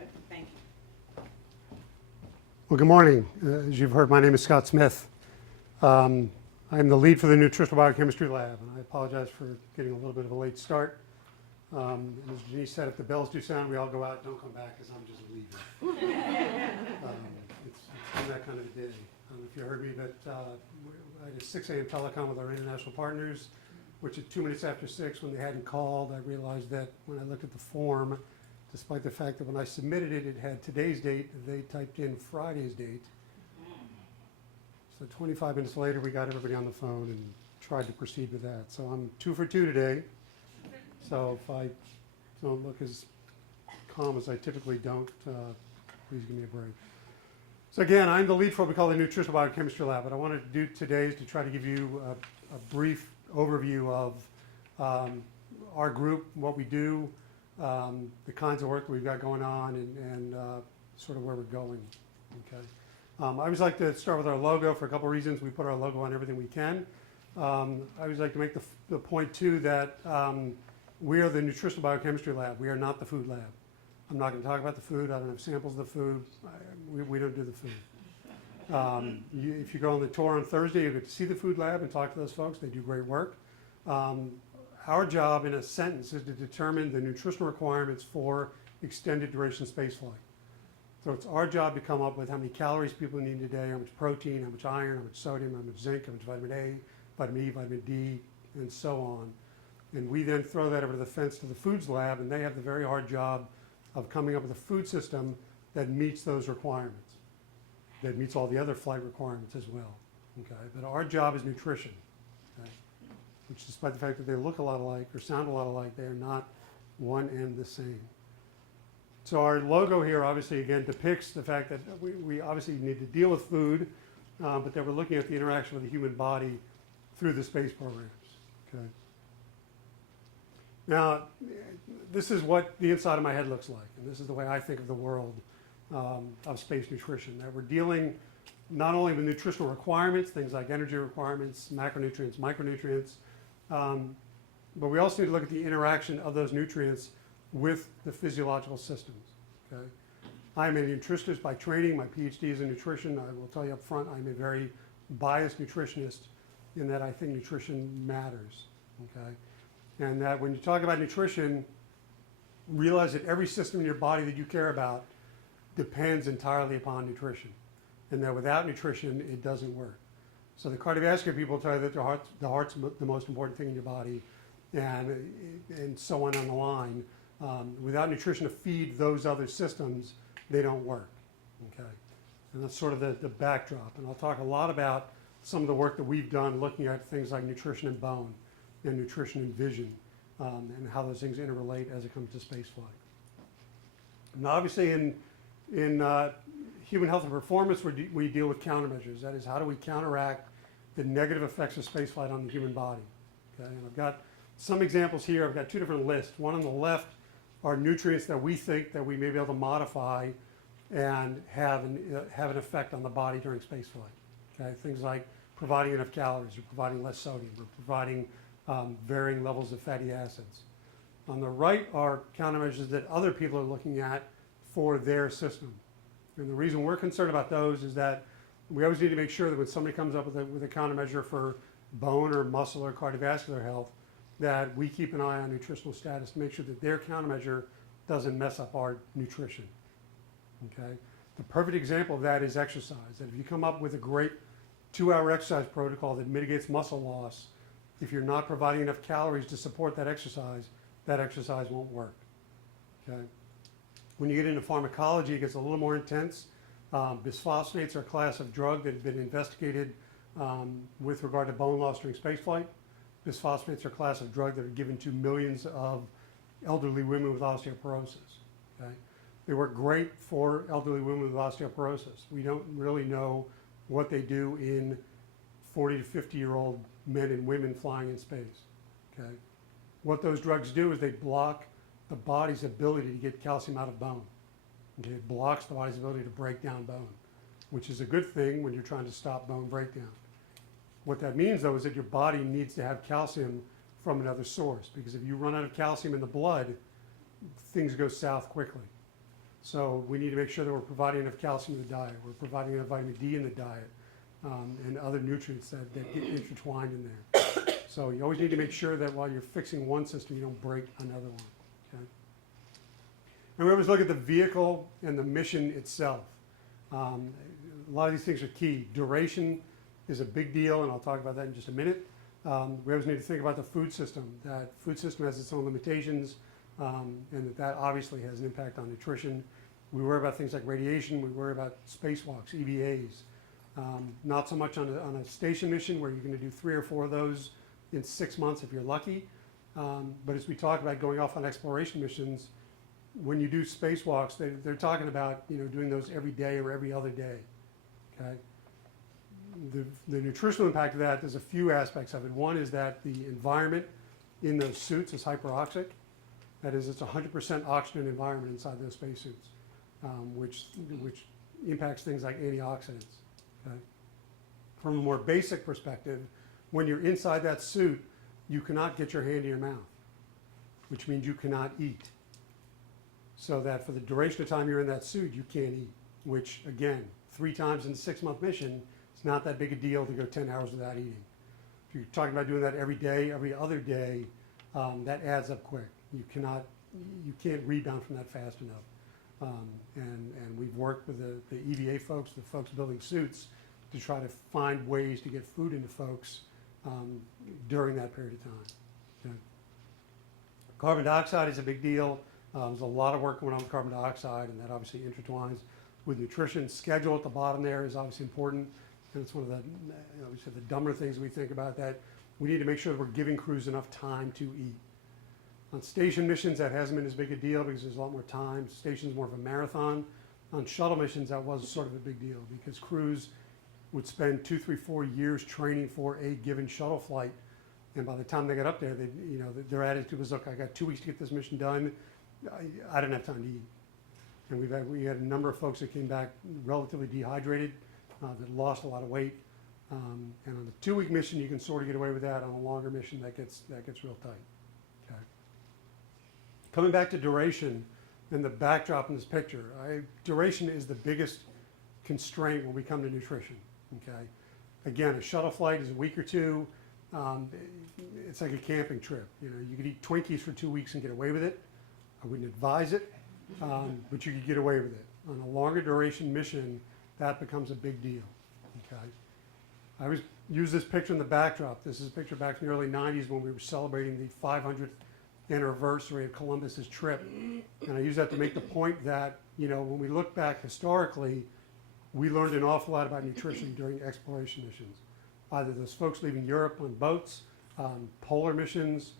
Doug. Thank you. Well, good morning. As you've heard, my name is Scott Smith. I'm the lead for the Nutritional Biochemistry Lab, and I apologize for getting a little bit of a late start. As Denise said, if the bells do sound, we all go out, don't come back, because I'm just leaving. It's been that kind of a day. I don't know if you heard me, but I had a 6 a.m. telecom with our international partners, which at 2 minutes after 6, when they hadn't called, I realized that when I looked at the form, despite the fact that when I submitted it, it had today's date, they typed in Friday's date. So 25 minutes later, we got everybody on the phone and tried to proceed with that. So I'm 2 for 2 today. So if I don't look as calm as I typically don't, please give me a break. So again, I'm the lead for what we call the Nutritional Biochemistry Lab. What I wanted to do today is to try to give you a brief overview of our group, what we do, the kinds of work that we've got going on, and sort of where we're going. Okay. I always like to start with our logo for a couple of reasons. We put our logo on everything we can. I always like to make the point too that we are the Nutritional Biochemistry Lab. We are not the food lab. I'm not going to talk about the food. I don't have samples of the food. We don't do the food. If you go on the tour on Thursday, you get to see the food lab and talk to those folks. They do great work. Our job, in a sentence, is to determine the nutritional requirements for extended duration spaceflight. So it's our job to come up with how many calories people need today, how much protein, how much iron, how much sodium, how much zinc, how much vitamin A, vitamin E, vitamin D, and so on. And we then throw that over the fence to the foods lab, and they have the very hard job of coming up with a food system that meets those requirements, that meets all the other flight requirements as well. Okay? But our job is nutrition, okay? Which, despite the fact that they look a lot alike or sound a lot alike, they are not one and the same. So our logo here obviously again depicts the fact that we obviously need to deal with food, but that we're looking at the interaction with the human body through the space programs. Okay. Now, this is what the inside of my head looks like, and this is the way I think of the world of space nutrition, that we're dealing not only with nutritional requirements, things like energy requirements, macronutrients, micronutrients, but we also need to look at the interaction of those nutrients with the physiological systems. Okay? I'm a nutritionist by training. My PhD is in nutrition. I will tell you up front, I'm a very biased nutritionist in that I think nutrition matters. Okay? And that when you talk about nutrition, realize that every system in your body that you care about depends entirely upon nutrition. And that without nutrition, it doesn't work. So the cardiovascular people tell you that the heart's the most important thing in your body, and so on the line. Without nutrition to feed those other systems, they don't work. Okay? And that's sort of the backdrop. And I'll talk a lot about some of the work that we've done looking at things like nutrition and bone and nutrition and vision, and how those things interrelate as it comes to spaceflight. And obviously in human health and performance, we deal with countermeasures. That is, how do we counteract the negative effects of spaceflight on the human body? Okay? And I've got some examples here. I've got 2 different lists. One on the left are nutrients that we think that we may be able to modify and have an effect on the body during spaceflight. Okay? Things like providing enough calories, or providing less sodium, or providing varying levels of fatty acids. On the right are countermeasures that other people are looking at for their system. And the reason we're concerned about those is that we always need to make sure that when somebody comes up with a countermeasure for bone or muscle or cardiovascular health, that we keep an eye on nutritional status to make sure that their countermeasure doesn't mess up our nutrition. Okay? The perfect example of that is exercise. That if you come up with a great 2-hour exercise protocol that mitigates muscle loss, if you're not providing enough calories to support that exercise won't work. Okay? When you get into pharmacology, it gets a little more intense. Bisphosphonates are a class of drug that have been investigated with regard to bone loss during spaceflight. Bisphosphonates are a class of drug that are given to millions of elderly women with osteoporosis. Okay? They work great for elderly women with osteoporosis. We don't really know what they do in 40 to 50-year-old men and women flying in space. Okay? What those drugs do is they block the body's ability to get calcium out of bone. Okay? It blocks the body's ability to break down bone, which is a good thing when you're trying to stop bone breakdown. What that means, though, is that your body needs to have calcium from another source, because if you run out of calcium in the blood, things go south quickly. So we need to make sure that we're providing enough calcium in the diet, we're providing enough vitamin D in the diet, and other nutrients that get intertwined in there. So you always need to make sure that while you're fixing one system, you don't break another one. Okay? And we always look at the vehicle and the mission itself. A lot of these things are key. Duration is a big deal, and I'll talk about that in just a minute. We always need to think about the food system. That food system has its own limitations, and that obviously has an impact on nutrition. We worry about things like radiation. We worry about spacewalks, EVAs. Not so much on a station mission where you're going to do 3 or 4 of those in 6 months if you're lucky. But as we talk about going off on exploration missions, when you do spacewalks, they're talking about doing those every day or every other day. Okay. The nutritional impact of that, there's a few aspects of it. One is that the environment in those suits is hyperoxic. That is, it's 100% oxygen environment inside those spacesuits, which impacts things like antioxidants. Okay? From a more basic perspective, when you're inside that suit, you cannot get your hand in your mouth, which means you cannot eat. So that for the duration of time you're in that suit, you can't eat, which again, 3 times in a 6-month mission, it's not that big a deal to go 10 hours without eating. If you're talking about doing that every day, every other day, that adds up quick. You can't rebound from that fast enough. And we've worked with the EVA folks, the folks building suits, to try to find ways to get food into folks during that period of time. Okay. Carbon dioxide is a big deal. There's a lot of work going on with carbon dioxide, and that obviously intertwines with nutrition. Schedule at the bottom there is obviously important, and it's one of the obviously the dumber things we think about, that we need to make sure that we're giving crews enough time to eat. On station missions, that hasn't been as big a deal because there's a lot more time. Station's more of a marathon. On shuttle missions, that was sort of a big deal because crews would spend 2, 3, 4 years training for a given shuttle flight, and by the time they got up there, their attitude was, look, I got 2 weeks to get this mission done. I didn't have time to eat. And we had a number of folks that came back relatively dehydrated, that lost a lot of weight. And on the 2-week mission, you can sort of get away with that. On a longer mission, that gets real tight. Okay. Coming back to duration and the backdrop in this picture, duration is the biggest constraint when we come to nutrition. Okay. Again, a shuttle flight is a week or 2. It's like a camping trip. You could eat Twinkies for 2 weeks and get away with it. I wouldn't advise it, but you could get away with it. On a longer duration mission, that becomes a big deal. Okay. I always use this picture in the backdrop. This is a picture back in the early 90s when we were celebrating the 500th anniversary of Columbus's trip. And I use that to make the point that, when we look back historically, we learned an awful lot about nutrition during exploration missions. Either those folks leaving Europe on boats, polar missions,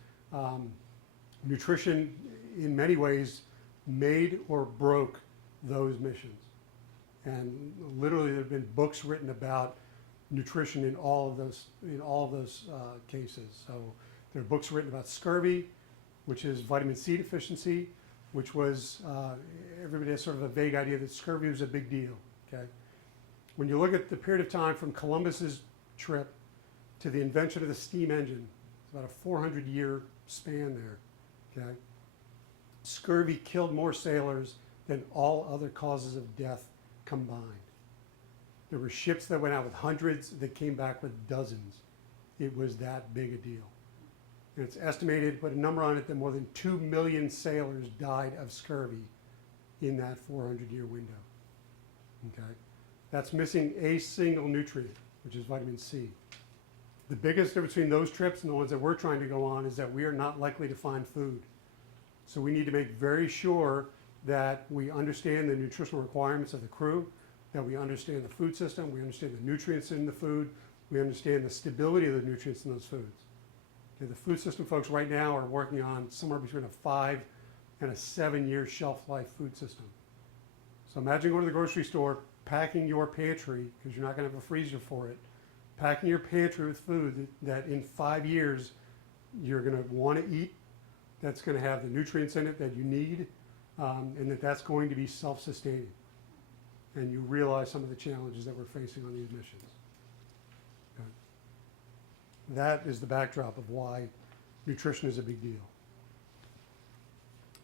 nutrition in many ways made or broke those missions. And literally there have been books written about nutrition in all of those cases. So there are books written about scurvy, which is vitamin C deficiency, which was, everybody has sort of a vague idea that scurvy was a big deal. Okay. When you look at the period of time from Columbus's trip to the invention of the steam engine, it's about a 400-year span there. Okay. Scurvy killed more sailors than all other causes of death combined. There were ships that went out with hundreds that came back with dozens. It was that big a deal. And it's estimated, put a number on it, that more than 2 million sailors died of scurvy in that 400-year window. Okay? That's missing a single nutrient, which is vitamin C. The biggest difference between those trips and the ones that we're trying to go on is that we are not likely to find food. So we need to make very sure that we understand the nutritional requirements of the crew, that we understand the food system, we understand the nutrients in the food, we understand the stability of the nutrients in those foods. Okay, the food system folks right now are working on somewhere between a 5 and a 7-year shelf life food system. So imagine going to the grocery store, packing your pantry, because you're not going to have a freezer for it, packing your pantry with food that in 5 years you're going to want to eat, that's going to have the nutrients in it that you need, and that's going to be self-sustaining. And you realize some of the challenges that we're facing on these missions. Okay. That is the backdrop of why nutrition is a big deal.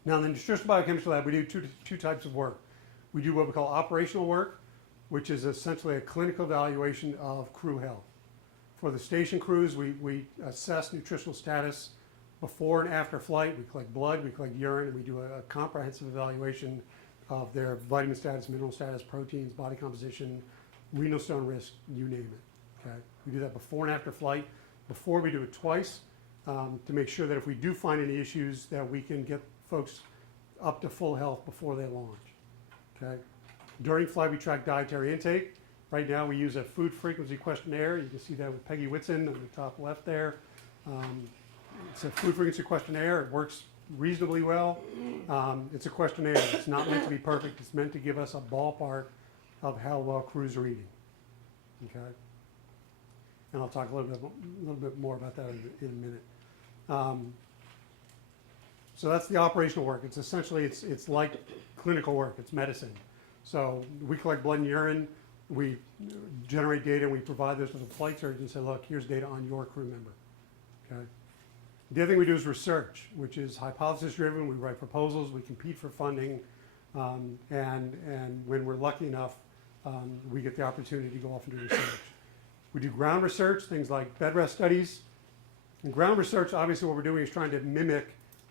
Now in the Nutritional Biochemistry Lab, we do two types of work. We do what we call operational work, which is essentially a clinical evaluation of crew health. For the station crews, we assess nutritional status before and after flight. We collect blood, we collect urine, and we do a comprehensive evaluation of their vitamin status, mineral status, proteins, body composition, renal stone risk, you name it. Okay? We do that before and after flight. Before, we do it twice to make sure that if we do find any issues, that we can get folks up to full health before they launch. Okay? During flight, we track dietary intake. Right now, we use a food frequency questionnaire. You can see that with Peggy Whitson on the top left there. It's a food frequency questionnaire. It works reasonably well. It's a questionnaire. It's not meant to be perfect. It's meant to give us a ballpark of how well crews are eating. Okay? And I'll talk a little bit more about that in a minute. So that's the operational work. It's essentially, it's like clinical work. It's medicine. So we collect blood and urine. We generate data, and we provide this to the flight surgeon and say, look, here's data on your crew member. Okay? The other thing we do is research, which is hypothesis driven. We write proposals, we compete for funding, and when we're lucky enough, we get the opportunity to go off and do research. We do ground research, things like bed rest studies. In ground research, obviously what we're doing is trying to mimic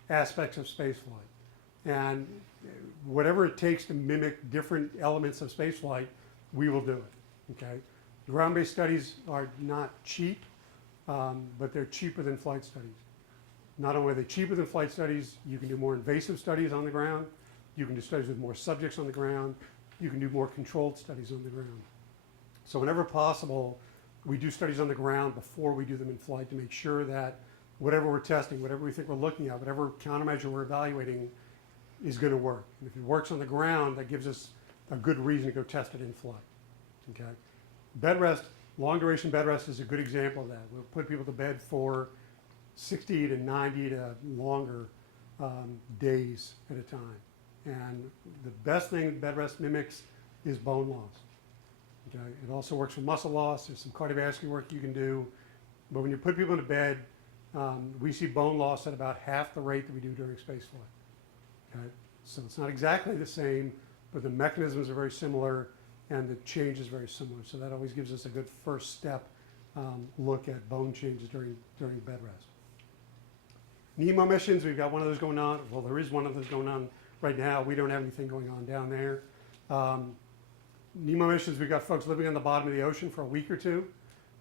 aspects of spaceflight. And whatever it takes to mimic different elements of spaceflight, we will do it. Okay? Ground-based studies are not cheap, but they're cheaper than flight studies. Not only are they cheaper than flight studies, you can do more invasive studies on the ground, you can do studies with more subjects on the ground, you can do more controlled studies on the ground. So whenever possible, we do studies on the ground before we do them in flight to make sure that whatever we're testing, whatever we think we're looking at, whatever countermeasure we're evaluating is going to work. And if it works on the ground, that gives us a good reason to go test it in flight. Okay? Bed rest, long duration bed rest is a good example of that. We'll put people to bed for 60 to 90 to longer days at a time. And the best thing bed rest mimics is bone loss. Okay? It also works for muscle loss. There's some cardiovascular work you can do. But when you put people into bed, we see bone loss at about half the rate that we do during spaceflight. Okay? So it's not exactly the same, but the mechanisms are very similar and the change is very similar. So that always gives us a good first step look at bone changes during bed rest. NEMO missions, we've got one of those going on. Well, there is one of those going on right now. We don't have anything going on down there. NEMO missions, we've got folks living on the bottom of the ocean for a week or two.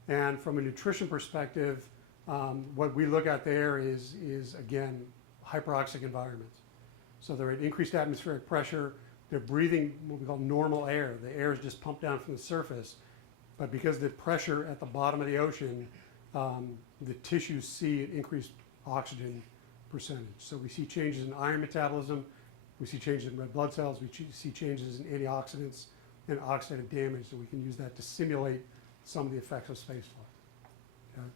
And from a nutrition perspective, what we look at there is again, hyperoxic environments. So they're at increased atmospheric pressure. They're breathing what we call normal air. The air is just pumped down from the surface. But because the pressure at the bottom of the ocean, the tissues see an increased oxygen percentage. So we see changes in iron metabolism. We see changes in red blood cells. We see changes in antioxidants and oxidative damage. So we can use that to simulate some of the effects of spaceflight. Okay?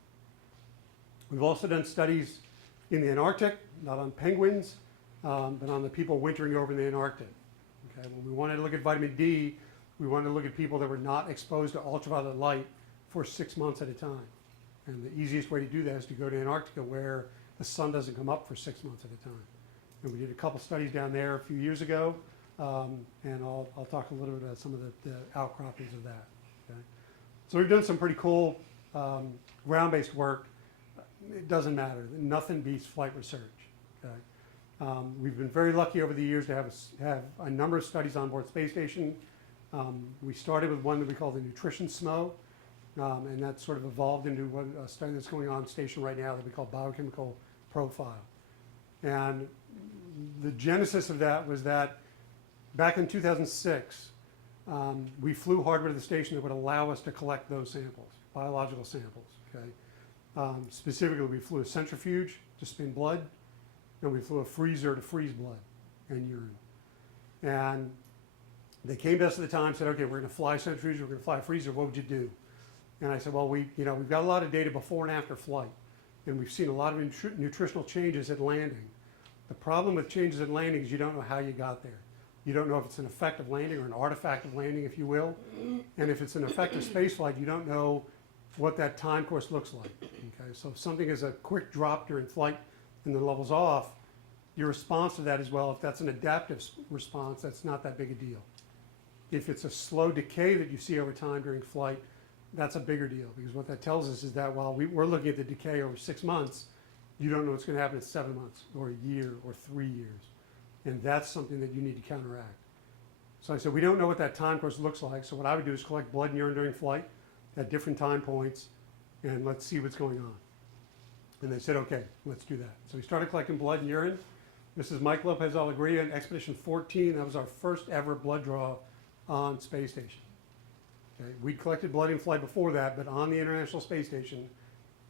We've also done studies in the Antarctic, not on penguins, but on the people wintering over in the Antarctic. Okay? When we wanted to look at vitamin D, we wanted to look at people that were not exposed to ultraviolet light for 6 months at a time. And the easiest way to do that is to go to Antarctica where the sun doesn't come up for 6 months at a time. And we did a couple studies down there a few years ago, and I'll talk a little bit about some of the outcroppings of that. Okay? So we've done some pretty cool ground-based work. It doesn't matter. Nothing beats flight research. Okay? We've been very lucky over the years to have a number of studies on board space station. We started with one that we call the Nutrition SMO, and that sort of evolved into a study that's going on station right now that we call Biochemical Profile. And the genesis of that was that back in 2006, we flew hardware to the station that would allow us to collect those samples, biological samples. Okay? Specifically, we flew a centrifuge to spin blood, and we flew a freezer to freeze blood and urine. And they came to us at the time and said, okay, we're going to fly a centrifuge, we're going to fly a freezer, what would you do? And I said, well, we've got a lot of data before and after flight, and we've seen a lot of nutritional changes at landing. The problem with changes at landing is you don't know how you got there. You don't know if it's an effect of landing or an artifact of landing, if you will. And if it's an effect of spaceflight, you don't know what that time course looks like. Okay? So if something is a quick drop during flight and then levels off, your response to that is, well, if that's an adaptive response, that's not that big a deal. If it's a slow decay that you see over time during flight, that's a bigger deal, because what that tells us is that while we're looking at the decay over 6 months, you don't know what's going to happen in 7 months or a year or 3 years. And that's something that you need to counteract. So I said, we don't know what that time course looks like, so what I would do is collect blood and urine during flight at different time points, and let's see what's going on. And they said, okay, let's do that. So we started collecting blood and urine. This is Mike Lopez Alegria in Expedition 14. That was our first ever blood draw on space station. Okay. We'd collected blood in flight before that, but on the International Space Station,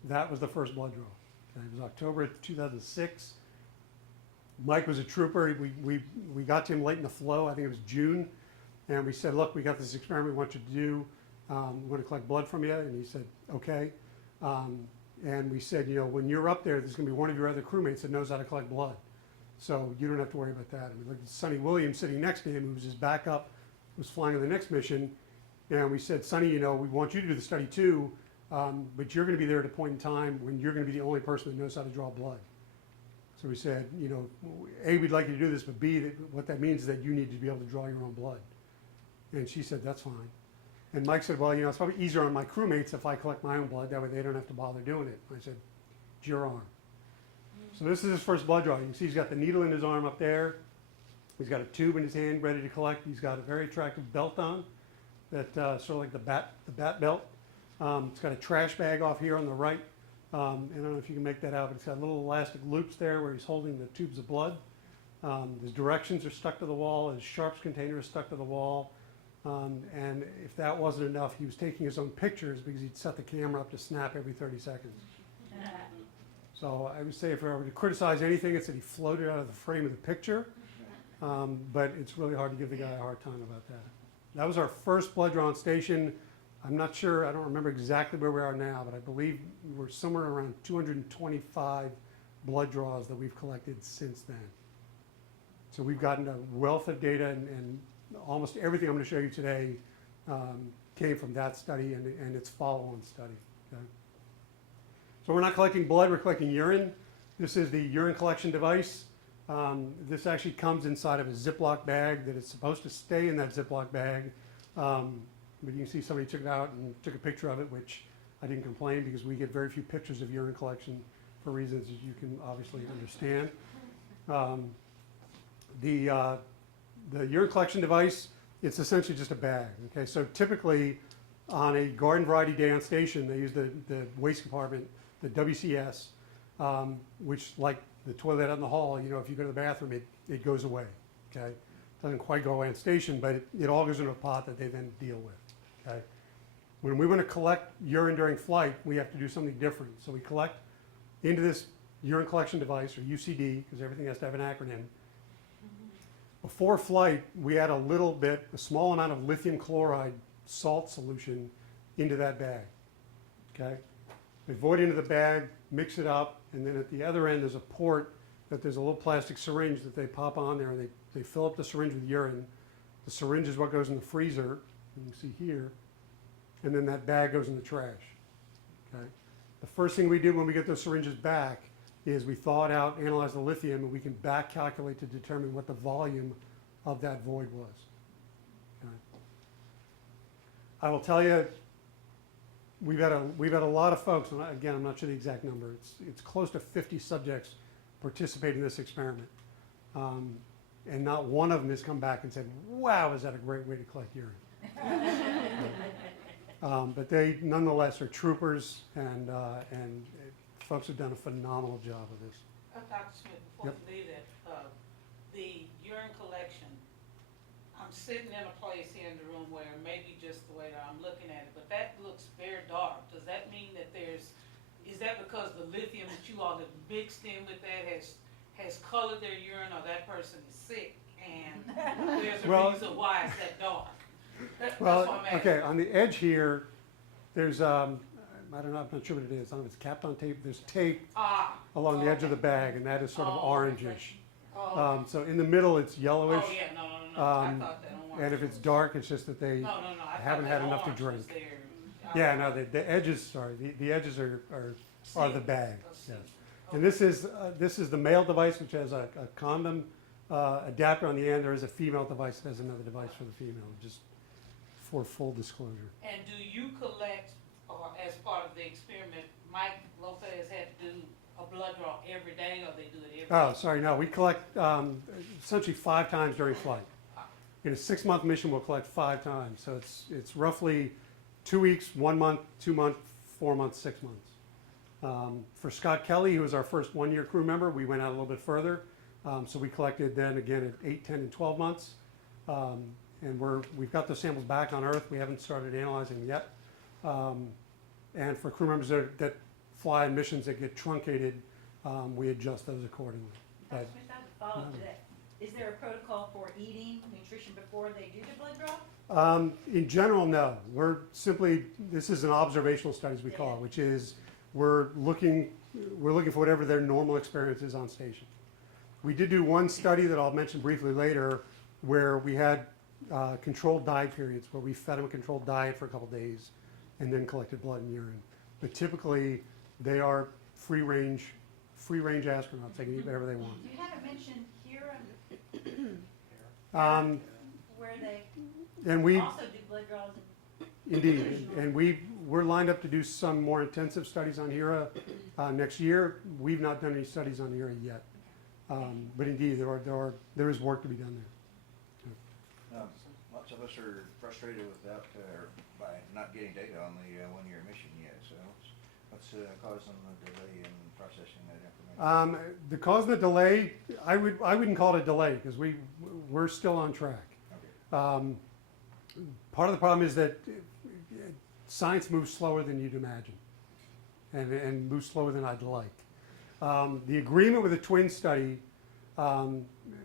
that was the first blood draw. Okay. It was October 2006. Mike was a trooper. We got to him late in the flow. I think it was June. And we said, look, we got this experiment we want you to do. We want to collect blood from you. And he said, okay. And we said, you know, when you're up there, there's going to be one of your other crewmates that knows how to collect blood. So you don't have to worry about that. And we looked at Sonny Williams sitting next to him, who was his backup, was flying on the next mission. And we said, Sonny, you know, we want you to do the study too, but you're going to be there at a point in time when you're going to be the only person that knows how to draw blood. So we said, you know, A, we'd like you to do this, but B, what that means is that you need to be able to draw your own blood. And she said, that's fine. And Mike said, well, you know, it's probably easier on my crewmates if I collect my own blood. That way they don't have to bother doing it. I said, it's your arm. So this is his first blood draw. You can see he's got the needle in his arm up there. He's got a tube in his hand ready to collect. He's got a very attractive belt on, that sort of like the bat belt. It's got a trash bag off here on the right. I don't know if you can make that out, but it's got little elastic loops there where he's holding the tubes of blood. His directions are stuck to the wall. His sharps container is stuck to the wall. And if that wasn't enough, he was taking his own pictures because he'd set the camera up to snap every 30 seconds. So I would say if I were to criticize anything, it's that he floated out of the frame of the picture. But it's really hard to give the guy a hard time about that. That was our first blood draw on station. I'm not sure, I don't remember exactly where we are now, but I believe we're somewhere around 225 blood draws that we've collected since then. So we've gotten a wealth of data, and almost everything I'm going to show you today came from that study and its follow-on study. Okay? So we're not collecting blood, we're collecting urine. This is the urine collection device. This actually comes inside of a Ziploc bag that is supposed to stay in that Ziploc bag. But you can see somebody took it out and took a picture of it, which I didn't complain because we get very few pictures of urine collection for reasons that you can obviously understand. The urine collection device, it's essentially just a bag. Okay, so typically on a garden variety day on station, they use the waste compartment, the WCS, which, like the toilet out in the hall, you know, if you go to the bathroom, it goes away. Okay, doesn't quite go away on station, but it all goes into a pot that they then deal with. Okay, when we want to collect urine during flight, we have to do something different. So we collect into this urine collection device, or UCD, because everything has to have an acronym. Before flight, we add a small amount of lithium chloride salt solution into that bag. Okay, we void into the bag, mix it up, and then at the other end there's a port that there's a little plastic syringe that they pop on there, and they fill up the syringe with urine. The syringe is what goes in the freezer, you can see here, and then that bag goes in the trash. Okay, the first thing we do when we get those syringes back is we thaw it out, analyze the lithium, and we can back calculate to determine what the volume of that void was. Okay. I will tell you, we've had a lot of folks, and again, I'm not sure the exact number. It's close to 50 subjects participating in this experiment, and not one of them has come back and said, "Wow, is that a great way to collect urine?" But they nonetheless are troopers, and folks have done a phenomenal job of this. Dr. Smith, before you leave that, the urine collection, I'm sitting in a place here in the room where maybe just the way that I'm looking at it, but that looks very dark. Does that mean that is that because the lithium that you all have mixed in with that has colored their urine, or that person is sick and there's a reason why it's that dark? That's what I'm asking. Okay, on the edge here, there's I don't know, I'm not sure what it is. I don't know if it's capped on tape. There's tape along the edge of the bag, and that is sort of orangish. So in the middle, it's yellowish. Oh, yeah, no. I thought that on and if it's dark, it's just that they haven't had enough to drink. Yeah, no, the edges, sorry, the edges are the bag. Yes. And this is the male device, which has a condom adapter on the end. There is a female device that has another device for the female, just for full disclosure. And do you collect, or as part of the experiment, Mike Lopez had to do a blood draw every day, or they do it every Oh, day? sorry, no, we collect essentially 5 times during flight. In a 6-month mission, we'll collect 5 times. So it's roughly 2 weeks, 1 month, 2 months, 4 months, 6 months. For Scott Kelly, who was our first 1-year crew member, we went out a little bit further. So we collected then again at 8, 10, and 12 months. And we've got those samples back on Earth. We haven't started analyzing them yet. And for crew members that fly on missions that get truncated, we adjust those accordingly. Dr. Smith, I have a follow-up to that. Is there a protocol for eating nutrition before they do the blood draw? In general, no. This is an observational study, as we call it, which is we're looking for whatever their normal experience is on station. We did do one study that I'll mention briefly later, where we had controlled diet periods, where we fed them a controlled diet for a couple days and then collected blood and urine. But typically, they are free-range astronauts. They can eat whatever they want. You haven't mentioned here where they And we, also do blood draws. indeed, and we're lined up to do some more intensive studies on HERA next year. We've not done any studies on HERA yet, but indeed there is work to be done there. Lots of us are frustrated by not getting data on the 1-year mission yet. So what's causing the delay in processing that information? The cause of the delay, I wouldn't call it a delay because we're still on track. Okay. Part of the problem is that science moves slower than you'd imagine, and moves slower than I'd like. The agreement with the twin study,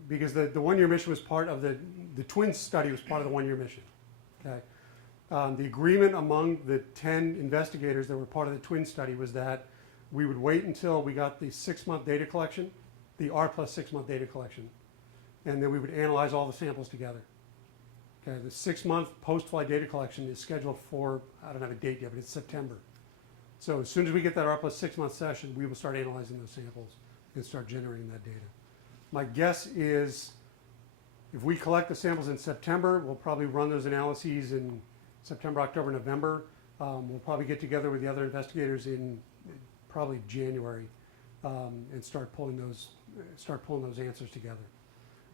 because the 1-year mission was part of the twin study was part of the 1-year mission. Okay. The agreement among the 10 investigators that were part of the twin study was that we would wait until we got the 6-month data collection, the R plus 6-month data collection, and then we would analyze all the samples together. Okay, the 6-month post-flight data collection is scheduled for, I don't have a date yet, but it's September. So as soon as we get that R plus 6-month session, we will start analyzing those samples and start generating that data. My guess is if we collect the samples in September, we'll probably run those analyses in September, October, November. We'll probably get together with the other investigators in probably January and start pulling those answers together.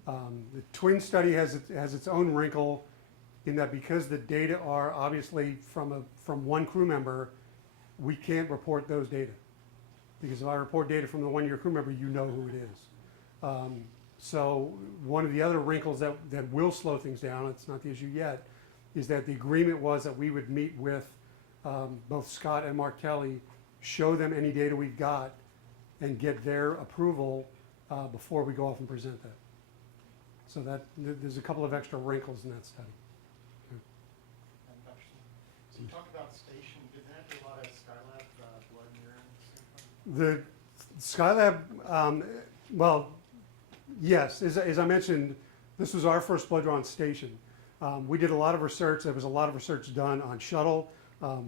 The twin study has its own wrinkle in that because the data are obviously from one crew member, we can't report those data. Because if I report data from the 1-year crew member, you know who it is. So one of the other wrinkles that will slow things down, it's not the issue yet, is that the agreement was that we would meet with both Scott and Mark Kelly, show them any data we've got, and get their approval before we go off and present that. So there's a couple of extra wrinkles in that study. Okay. So you talked about station. Did that do a lot of Skylab blood and urine? The Skylab, well, yes, as I mentioned, this was our first blood draw on station. We did a lot of research. There was a lot of research done on shuttle.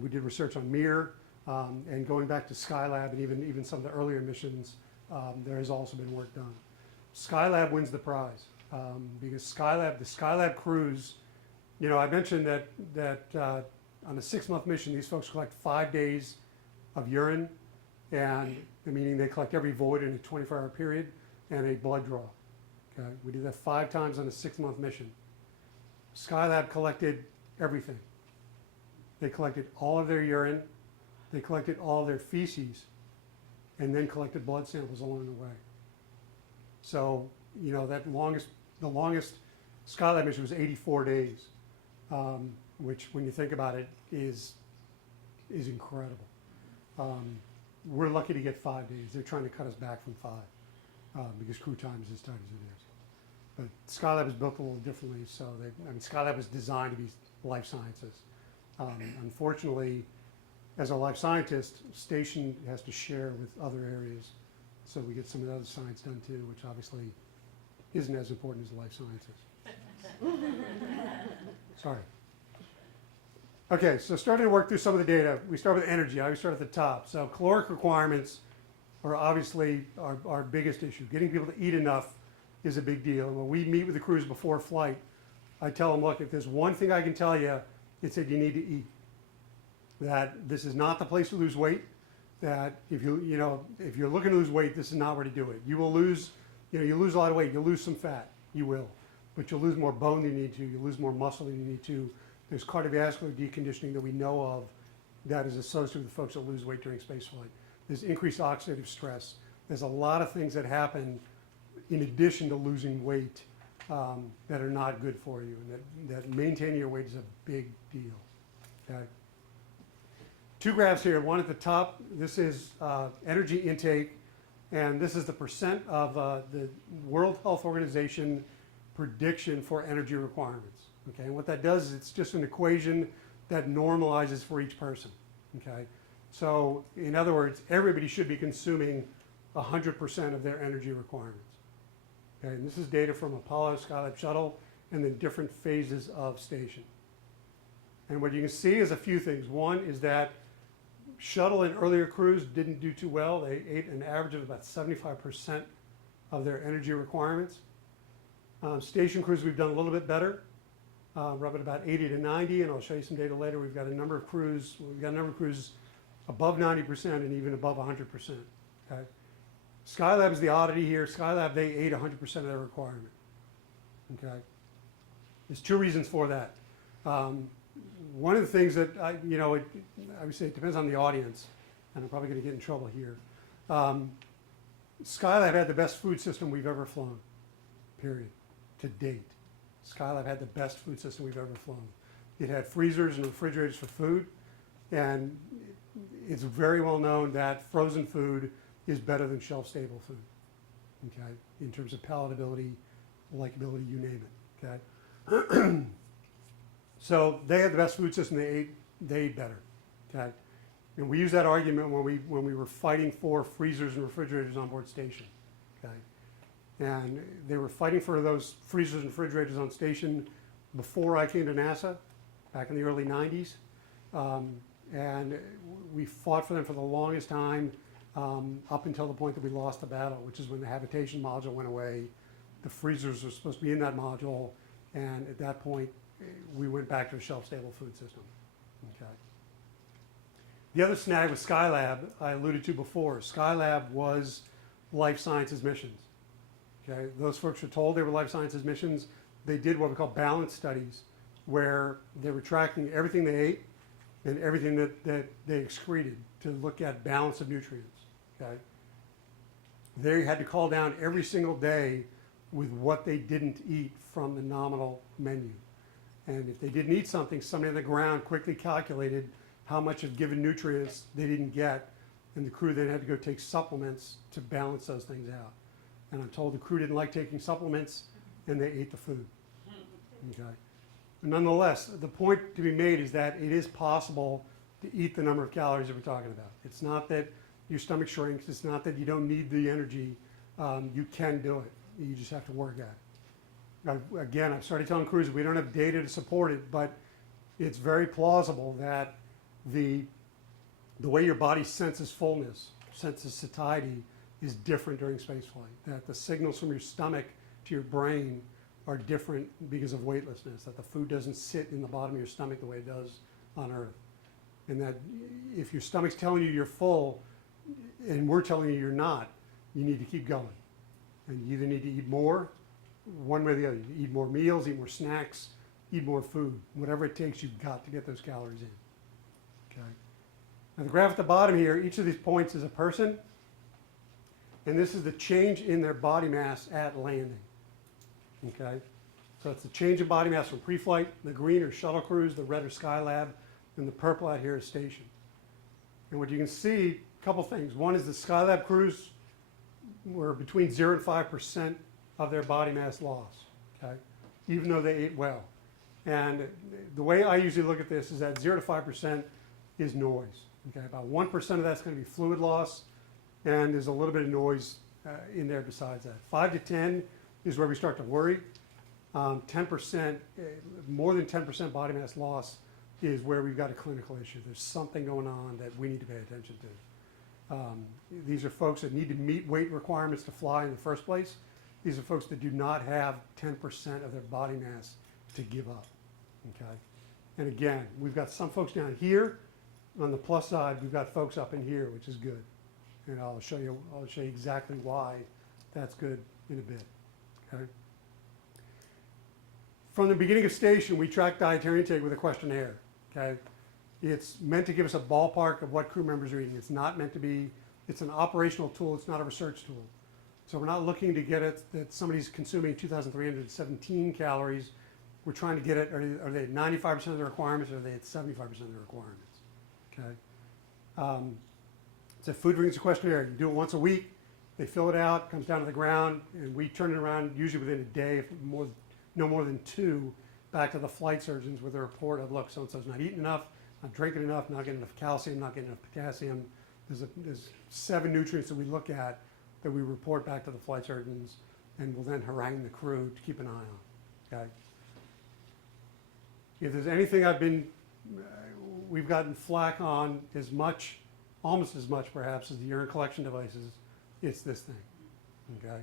We did research on Mir, and going back to Skylab and even some of the earlier missions, there has also been work done. Skylab wins the prize because the Skylab crews, I mentioned that on a 6-month mission, these folks collect 5 days of urine, and meaning they collect every void in a 24-hour period, and a blood draw. Okay, we did that 5 times on a 6-month mission. Skylab collected everything. They collected all of their urine, they collected all of their feces, and then collected blood samples along the way. So, the longest Skylab mission was 84 days, which, when you think about it, is incredible. We're lucky to get 5 days. They're trying to cut us back from 5 because crew time is as tight as it is. But Skylab is built a little differently, so Skylab was designed to be life sciences. Unfortunately, as a life scientist, station has to share with other areas, so we get some of the other science done too, which obviously isn't as important as the life sciences. Sorry. Okay, so starting to work through some of the data. We start with energy. I always start at the top. So caloric requirements are obviously our biggest issue. Getting people to eat enough is a big deal. And when we meet with the crews before flight, I tell them, look, if there's one thing I can tell you, it's that you need to eat. That this is not the place to lose weight. That if if you're looking to lose weight, this is not where to do it. You will lose, you lose a lot of weight. You'll lose some fat. You will. But you'll lose more bone than you need to. You'll lose more muscle than you need to. There's cardiovascular deconditioning that we know of that is associated with folks that lose weight during spaceflight. There's increased oxidative stress. There's a lot of things that happen in addition to losing weight that are not good for you, and that maintaining your weight is a big deal. Okay? Two graphs here. One at the top, this is energy intake, and this is the percent of the World Health Organization prediction for energy requirements. Okay, and what that does is it's just an equation that normalizes for each person. Okay, so in other words, everybody should be consuming 100% of their energy requirements. Okay, and this is data from Apollo, Skylab shuttle, and then different phases of station. And what you can see is a few things. One is that shuttle and earlier crews didn't do too well. They ate an average of about 75% of their energy requirements. Station crews, we've done a little bit better. We're up at about 80 to 90, and I'll show you some data later. We've got a number of crews above 90% and even above 100%. Okay? Skylab is the oddity here. Skylab, they ate 100% of their requirement. Okay? There's two reasons for that. One of the things that I would say it depends on the audience, and I'm probably going to get in trouble here. Skylab had the best food system we've ever flown, period, to date. Skylab had the best food system we've ever flown. It had freezers and refrigerators for food, and it's very well known that frozen food is better than shelf-stable food, okay, in terms of palatability, likability, you name it, okay? So they had the best food system, they ate better, okay? And we use that argument when we were fighting for freezers and refrigerators on board station, okay? And they were fighting for those freezers and refrigerators on station before I came to NASA, back in the early 90s. And we fought for them for the longest time, up until the point that we lost the battle, which is when the habitation module went away. The freezers were supposed to be in that module, and at that point, we went back to a shelf-stable food system. Okay. The other snag with Skylab, I alluded to before. Skylab was life sciences missions. Okay, those folks were told they were life sciences missions. They did what we call balance studies, where they were tracking everything they ate and everything that they excreted to look at balance of nutrients. Okay, they had to call down every single day with what they didn't eat from the nominal menu. And if they didn't eat something, somebody on the ground quickly calculated how much of given nutrients they didn't get, and the crew then had to go take supplements to balance those things out. And I'm told the crew didn't like taking supplements, and they ate the food. Okay. Nonetheless, the point to be made is that it is possible to eat the number of calories that we're talking about. It's not that your stomach shrinks. It's not that you don't need the energy. You can do it. You just have to work at it. Again, I've started telling crews we don't have data to support it, but it's very plausible that the way your body senses fullness, senses satiety, is different during spaceflight. That the signals from your stomach to your brain are different because of weightlessness, that the food doesn't sit in the bottom of your stomach the way it does on Earth. And that if your stomach's telling you you're full and we're telling you you're not, you need to keep going. And you either need to eat more, one way or the other. You eat more meals, eat more snacks, eat more food. Whatever it takes, you've got to get those calories in. Okay. Now the graph at the bottom here, each of these points is a person, and this is the change in their body mass at landing. Okay, so it's the change in body mass from pre-flight. The green are shuttle crews, the red are Skylab, and the purple out here is station. And what you can see, a couple things. One is the Skylab crews were between 0 and 5% of their body mass loss, okay, even though they ate well. And the way I usually look at this is that 0 to 5% is noise. Okay, about 1% of that's going to be fluid loss, and there's a little bit of noise in there besides that. 5 to 10 is where we start to worry. 10%, more than 10% body mass loss is where we've got a clinical issue. There's something going on that we need to pay attention to. These are folks that need to meet weight requirements to fly in the first place, These are folks that do not have 10% of their body mass to give up, okay? And again, we've got some folks down here. On the plus side, we've got folks up in here, which is good. And I'll show you exactly why that's good in a bit, okay? From the beginning of station, we track dietary intake with a questionnaire, okay? It's meant to give us a ballpark of what crew members are eating. It's not meant to be, it's an operational tool, it's not a research tool. So we're not looking to get it that somebody's consuming 2,317 calories. We're trying to get it, are they at 95% of the requirements, or are they at 75% of the requirements, okay? It's a food frequency questionnaire. You do it once a week. They fill it out, comes down to the ground, and we turn it around usually within a day, if no more than 2, back to the flight surgeons with a report of, look, so-and-so's not eating enough, not drinking enough, not getting enough calcium, not getting enough potassium. There's 7 nutrients that we look at that we report back to the flight surgeons, and we'll then harangue the crew to keep an eye on, okay? If there's anything we've gotten flack on as much, almost as much perhaps, as the urine collection devices, it's this thing, okay?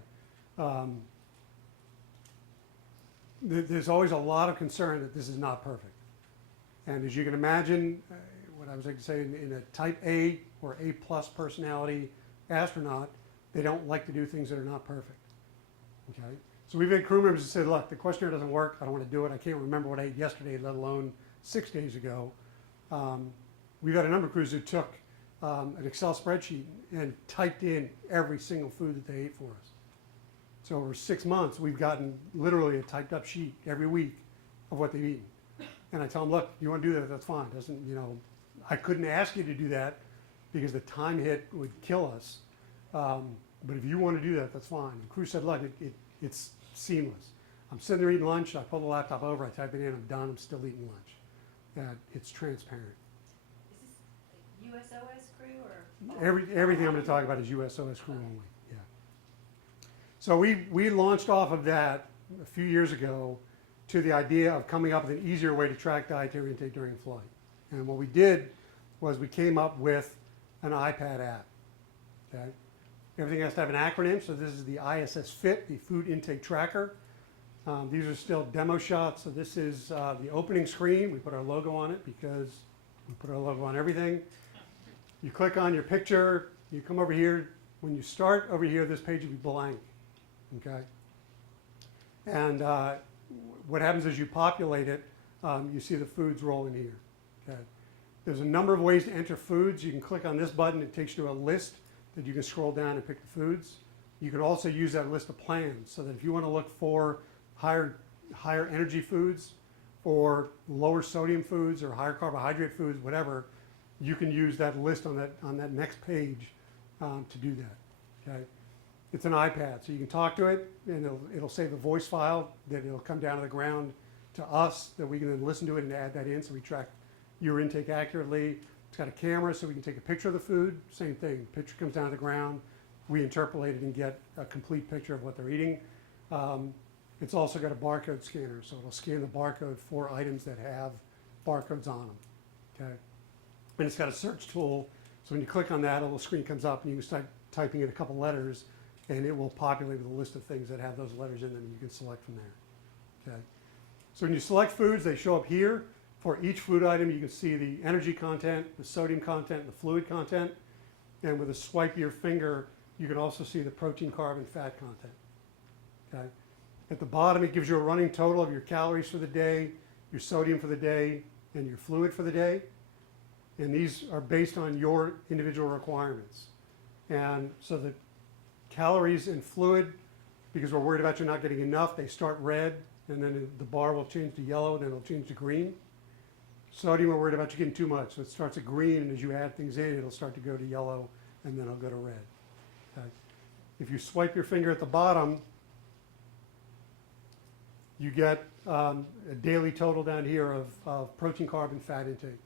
There's always a lot of concern that this is not perfect. And as you can imagine, what I was going to say, in a type A or A plus personality astronaut, they don't like to do things that are not perfect, okay? So we've had crew members that said, look, the questionnaire doesn't work, I don't want to do it, I can't remember what I ate yesterday, let alone 6 days ago. We've had a number of crews who took an Excel spreadsheet and typed in every single food that they ate for us. So over 6 months, we've gotten literally a typed up sheet every week of what they've eaten. And I tell them, look, you want to do that, that's fine. Doesn't, you know, I couldn't ask you to do that because the time hit would kill us. But if you want to do that, that's fine. And crew said, look, it's seamless. I'm sitting there eating lunch, I pull the laptop over, I type it in, I'm done, I'm still eating lunch. And it's transparent. Is this USOS crew or? Everything I'm going to talk about is USOS crew only, yeah. So we launched off of that a few years ago to the idea of coming up with an easier way to track dietary intake during flight. And what we did was we came up with an iPad app, okay? Everything has to have an acronym, so this is the ISS FIT, the Food Intake Tracker. These are still demo shots, so this is the opening screen. We put our logo on it because we put our logo on everything. You click on your picture, you come over here. When you start over here, this page will be blank, okay? And what happens is you populate it, you see the foods rolling here, okay? There's a number of ways to enter foods. You can click on this button, it takes you to a list that you can scroll down and pick the foods. You can also use that list of plans so that if you want to look for higher energy foods or lower sodium foods or higher carbohydrate foods, whatever, you can use that list on that next page to do that, okay? It's an iPad, so you can talk to it and it'll save a voice file that it'll come down to the ground to us that we can then listen to it and add that in so we track your intake accurately. It's got a camera so we can take a picture of the food, same thing. Picture comes down to the ground, we interpolate it and get a complete picture of what they're eating. It's also got a barcode scanner, so it'll scan the barcode for items that have barcodes on them, okay? And it's got a search tool, so when you click on that, a little screen comes up and you can start typing in a couple letters and it will populate with a list of things that have those letters in them and you can select from there, okay? So when you select foods, they show up here. For each food item, you can see the energy content, the sodium content, and the fluid content. And with a swipe of your finger, you can also see the protein, carb, and fat content, okay? At the bottom, it gives you a running total of your calories for the day, your sodium for the day, and your fluid for the day. And these are based on your individual requirements. And so the calories and fluid, because we're worried about you not getting enough, they start red, and then the bar will change to yellow, and then it'll change to green. Sodium, we're worried about you getting too much, so it starts at green, and as you add things in, it'll start to go to yellow, and then it'll go to red. Okay? If you swipe your finger at the bottom, you get a daily total down here of protein, carb, and fat intake,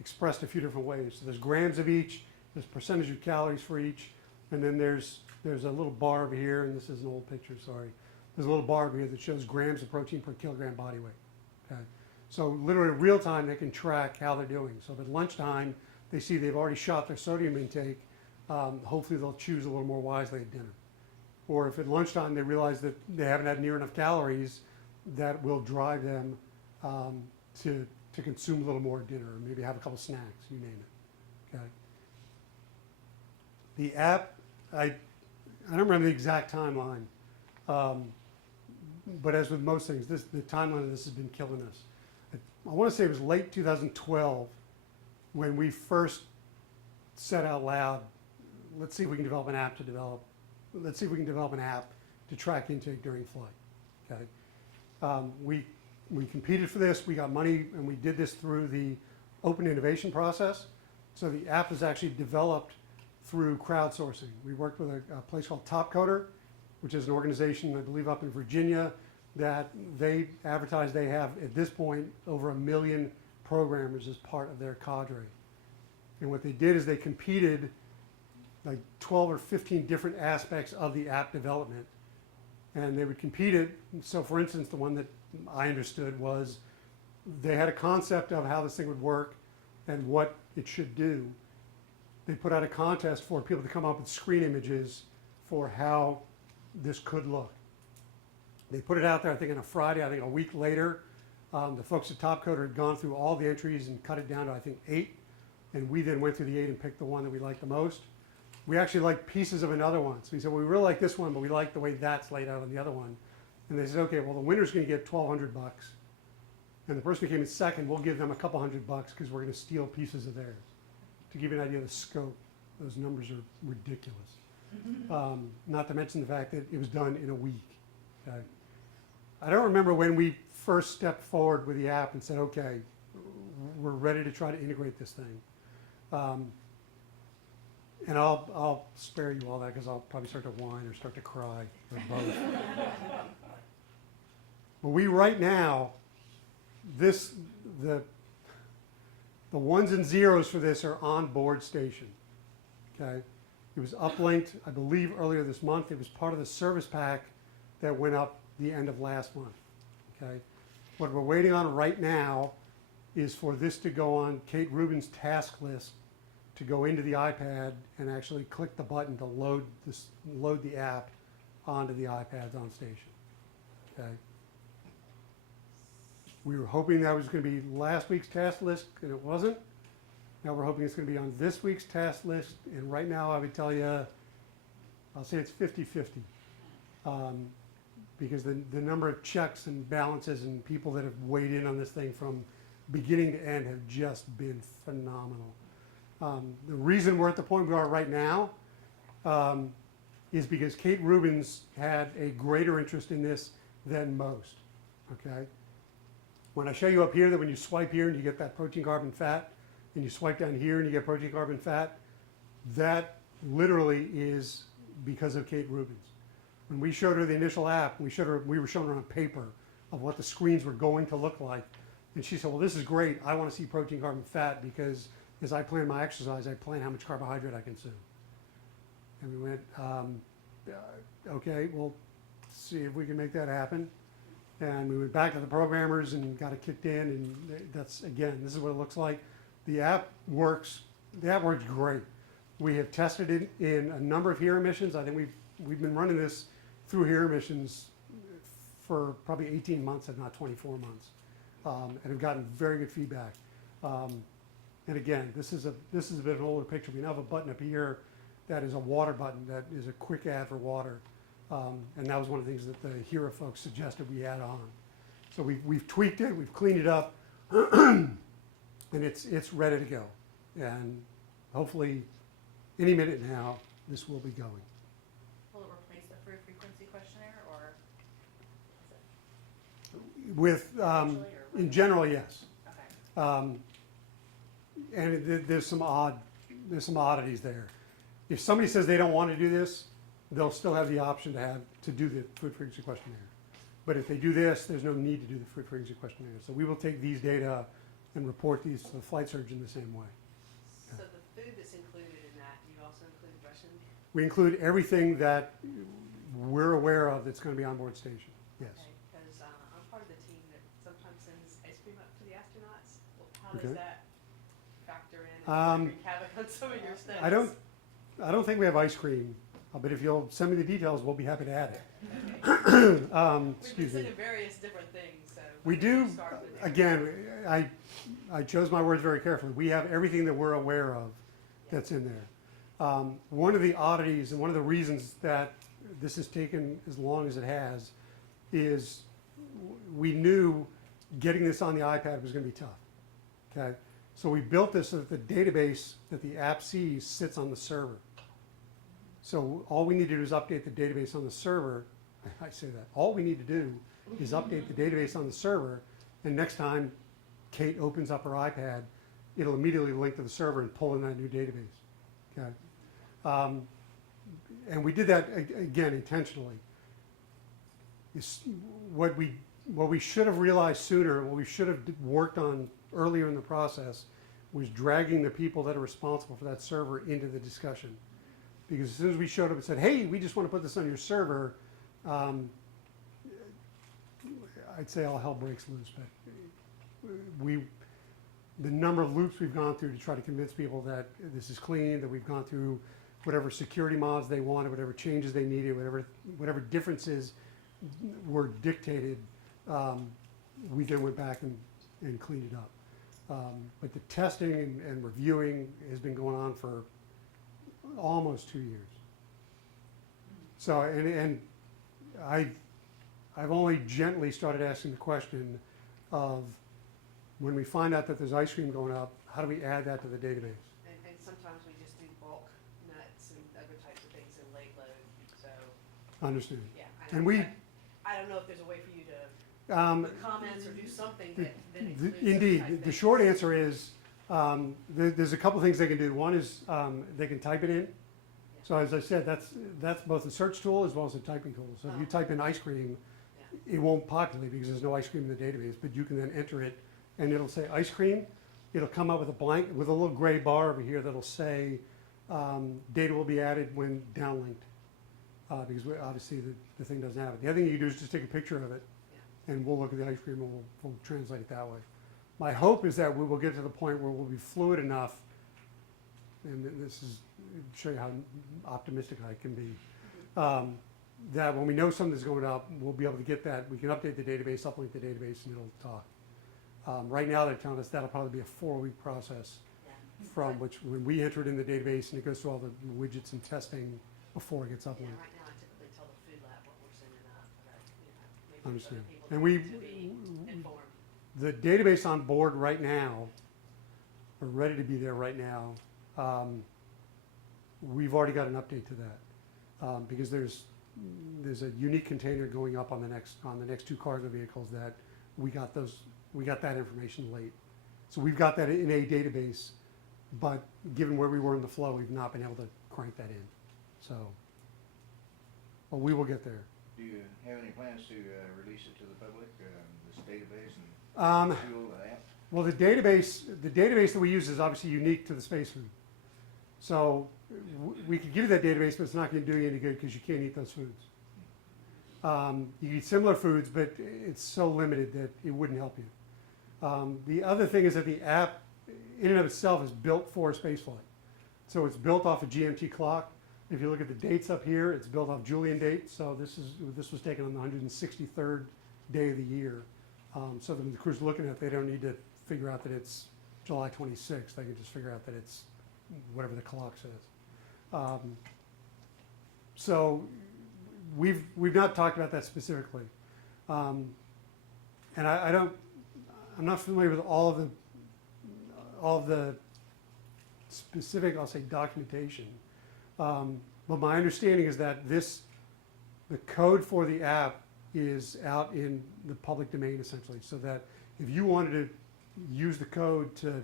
expressed a few different ways. So there's grams of each, there's percentage of calories for each, and then there's a little bar over here, and this is an old picture, sorry. There's a little bar over here that shows grams of protein per kilogram body weight, okay? So literally real time, they can track how they're doing. So at lunchtime, they see they've already shot their sodium intake. Hopefully they'll choose a little more wisely at dinner. or if at lunchtime they realize that they haven't had near enough calories, that will drive them to consume a little more at dinner, or maybe have a couple snacks, you name it. Okay. The app, I don't remember the exact timeline, but as with most things, the timeline of this has been killing us. I want to say it was late 2012 when we first said out loud, let's see if we can develop an app to track intake during flight. Okay. We competed for this, we got money, and we did this through the open innovation process. So the app was actually developed through crowdsourcing. We worked with a place called Topcoder, which is an organization, I believe, up in Virginia, that they advertise they have, at this point, over 1 million programmers as part of their cadre. And what they did is they competed like 12 or 15 different aspects of the app development. And they would compete it. So for instance, the one that I understood was they had a concept of how this thing would work and what it should do. They put out a contest for people to come up with screen images for how this could look. They put it out there, I think, on a Friday. I think a week later, the folks at Topcoder had gone through all the entries and cut it down to, I think, 8. And we then went through the 8 and picked the one that we liked the most. We actually liked pieces of another one. So we said, well, we really like this one, but we like the way that's laid out on the other one. And they said, okay, well, the winner's going to get $1,200. And the person who came in second, we'll give them a couple $100 because we're going to steal pieces of theirs. To give you an idea of the scope, those numbers are ridiculous. Not to mention the fact that it was done in a week. Okay? I don't remember when we first stepped forward with the app and said, okay, we're ready to try to integrate this thing. And I'll spare you all that because I'll probably start to whine or start to cry or both. But we right now, the ones and zeros for this are on board station. Okay, it was uplinked, I believe, earlier this month. It was part of the service pack that went up the end of last month. Okay, what we're waiting on right now is for this to go on Kate Rubin's task list to go into the iPad and actually click the button to load the app onto the iPads on station. Okay. We were hoping that was going to be last week's task list, and it wasn't. Now we're hoping it's going to be on this week's task list, and right now I would tell you, I'll say it's 50-50. Because the number of checks and balances and people that have weighed in on this thing from beginning to end have just been phenomenal. The reason we're at the point we are right now is because Kate Rubin's had a greater interest in this than most. Okay. When I show you up here that when you swipe here and you get that protein, carbon, fat, and you swipe down here and you get protein, carbon, fat, that literally is because of Kate Rubin's. When we showed her the initial app, we were showing her on paper of what the screens were going to look like. And she said, well, this is great. I want to see protein, carbon, fat because as I plan my exercise, I plan how much carbohydrate I consume. And we went, okay, well, see if we can make that happen. And we went back to the programmers and got it kicked in. And that's, again, this is what it looks like. The app works. The app works great. We have tested it in a number of HERE missions. I think we've been running this through HERE missions for probably 18 months, if not 24 months, and have gotten very good feedback. And again, this is a bit of an older picture. We now have a button up here that is a water button that is a quick add for water, and that was one of the things that the HERE folks suggested we add on. So we've tweaked it, we've cleaned it up, and it's ready to go. And hopefully, any minute now, this will be going. Will it replace the food frequency questionnaire, or is it With eventually, or in general, yes. okay? And there's some oddities there. If somebody says they don't want to do this, they'll still have the option to do the food frequency questionnaire. But if they do this, there's no need to do the food frequency questionnaire. So we will take these data and report these to the flight surgeon the same way. So the food that's included in that, you also include Russian? We include everything that we're aware of that's going to be on board station. Yes. Because I'm part of the team that sometimes sends ice cream up to the astronauts. Well, how Okay. does that factor in and wreak havoc on some of your studies? I don't think we have ice cream But if you'll send me the details, we'll be happy to add it. We've been Excuse me. sending various different things, so. We maybe do, start with there. again, I chose my words very carefully. We have everything that we're aware of that's in there. One of the oddities and one of the reasons that this has taken as long as it has is we knew getting this on the iPad was going to be tough. Okay, so we built this so that the database that the app sees sits on the server. So all we need to do is update the database on the server. I say that. All we need to do is update the database on the server, and next time Kate opens up her iPad, it'll immediately link to the server and pull in that new database. Okay, and we did that again intentionally. What we should have realized sooner, what we should have worked on earlier in the process, was dragging the people that are responsible for that server into the discussion. Because as soon as we showed up and said, hey, we just want to put this on your server, I'd say all hell breaks loose. But the number of loops we've gone through to try to convince people that this is clean, that we've gone through whatever security mods they wanted, whatever changes they needed, whatever differences were dictated, we then went back and cleaned it up. But the testing and reviewing has been going on for almost 2 years. So, and I've only gently started asking the question of, when we find out that there's ice cream going up, how do we add that to the database? And sometimes we just do bulk nuts and other types of things in late load, so, Understand. yeah. And we, I don't know if there's a way for you to put comments or do something that includes those indeed, type the things. short answer is, there's a couple things they can do. One is they can type it in. So as I said, that's both a search tool as well as a typing tool. So if you type in ice cream, it won't populate because there's no ice cream in the database, but you can then enter it and it'll say ice cream. It'll come up with a blank, with a little gray bar over here that'll say data will be added when downlinked. Because obviously the thing doesn't have it. The other thing you do is just take a picture of it and we'll look at the ice cream and we'll translate it that way. My hope is that we will get to the point where we'll be fluid enough, and this is show you how optimistic I can be, that when we know something's going up, we'll be able to get that. We can update the database, uplink the database, and it'll talk. Right now they're telling us that'll probably be a 4-week process from which when we enter it in the database and it goes through all the widgets and testing before it gets Yeah, uplinked. right now I typically tell the food lab what we're sending up, but, maybe Understand. other people And need to be informed. the database on board right now, or ready to be there right now, we've already got an update to that, because there's a unique container going up on the next 2 cargo vehicles that we got that information late. So we've got that in a database, but given where we were in the flow, we've not been able to crank that in. So, but we will get there. Do you have any plans to release it to the public, this database and tool app? Well, the database that we use is obviously unique to the space food. So we could give you that database, but it's not going to do you any good because you can't eat those foods. You can eat similar foods, but it's so limited that it wouldn't help you. The other thing is that the app, in and of itself, is built for spaceflight. So it's built off a GMT clock. If you look at the dates up here, it's built off Julian dates. So this was taken on the 163rd day of the year. So that when the crew's looking at it, they don't need to figure out that it's July 26th. They can just figure out that it's whatever the clock says. So we've not talked about that specifically, and I'm not familiar with all of the specific, I'll say, documentation. But my understanding is that the code for the app is out in the public domain essentially, so that if you wanted to use the code to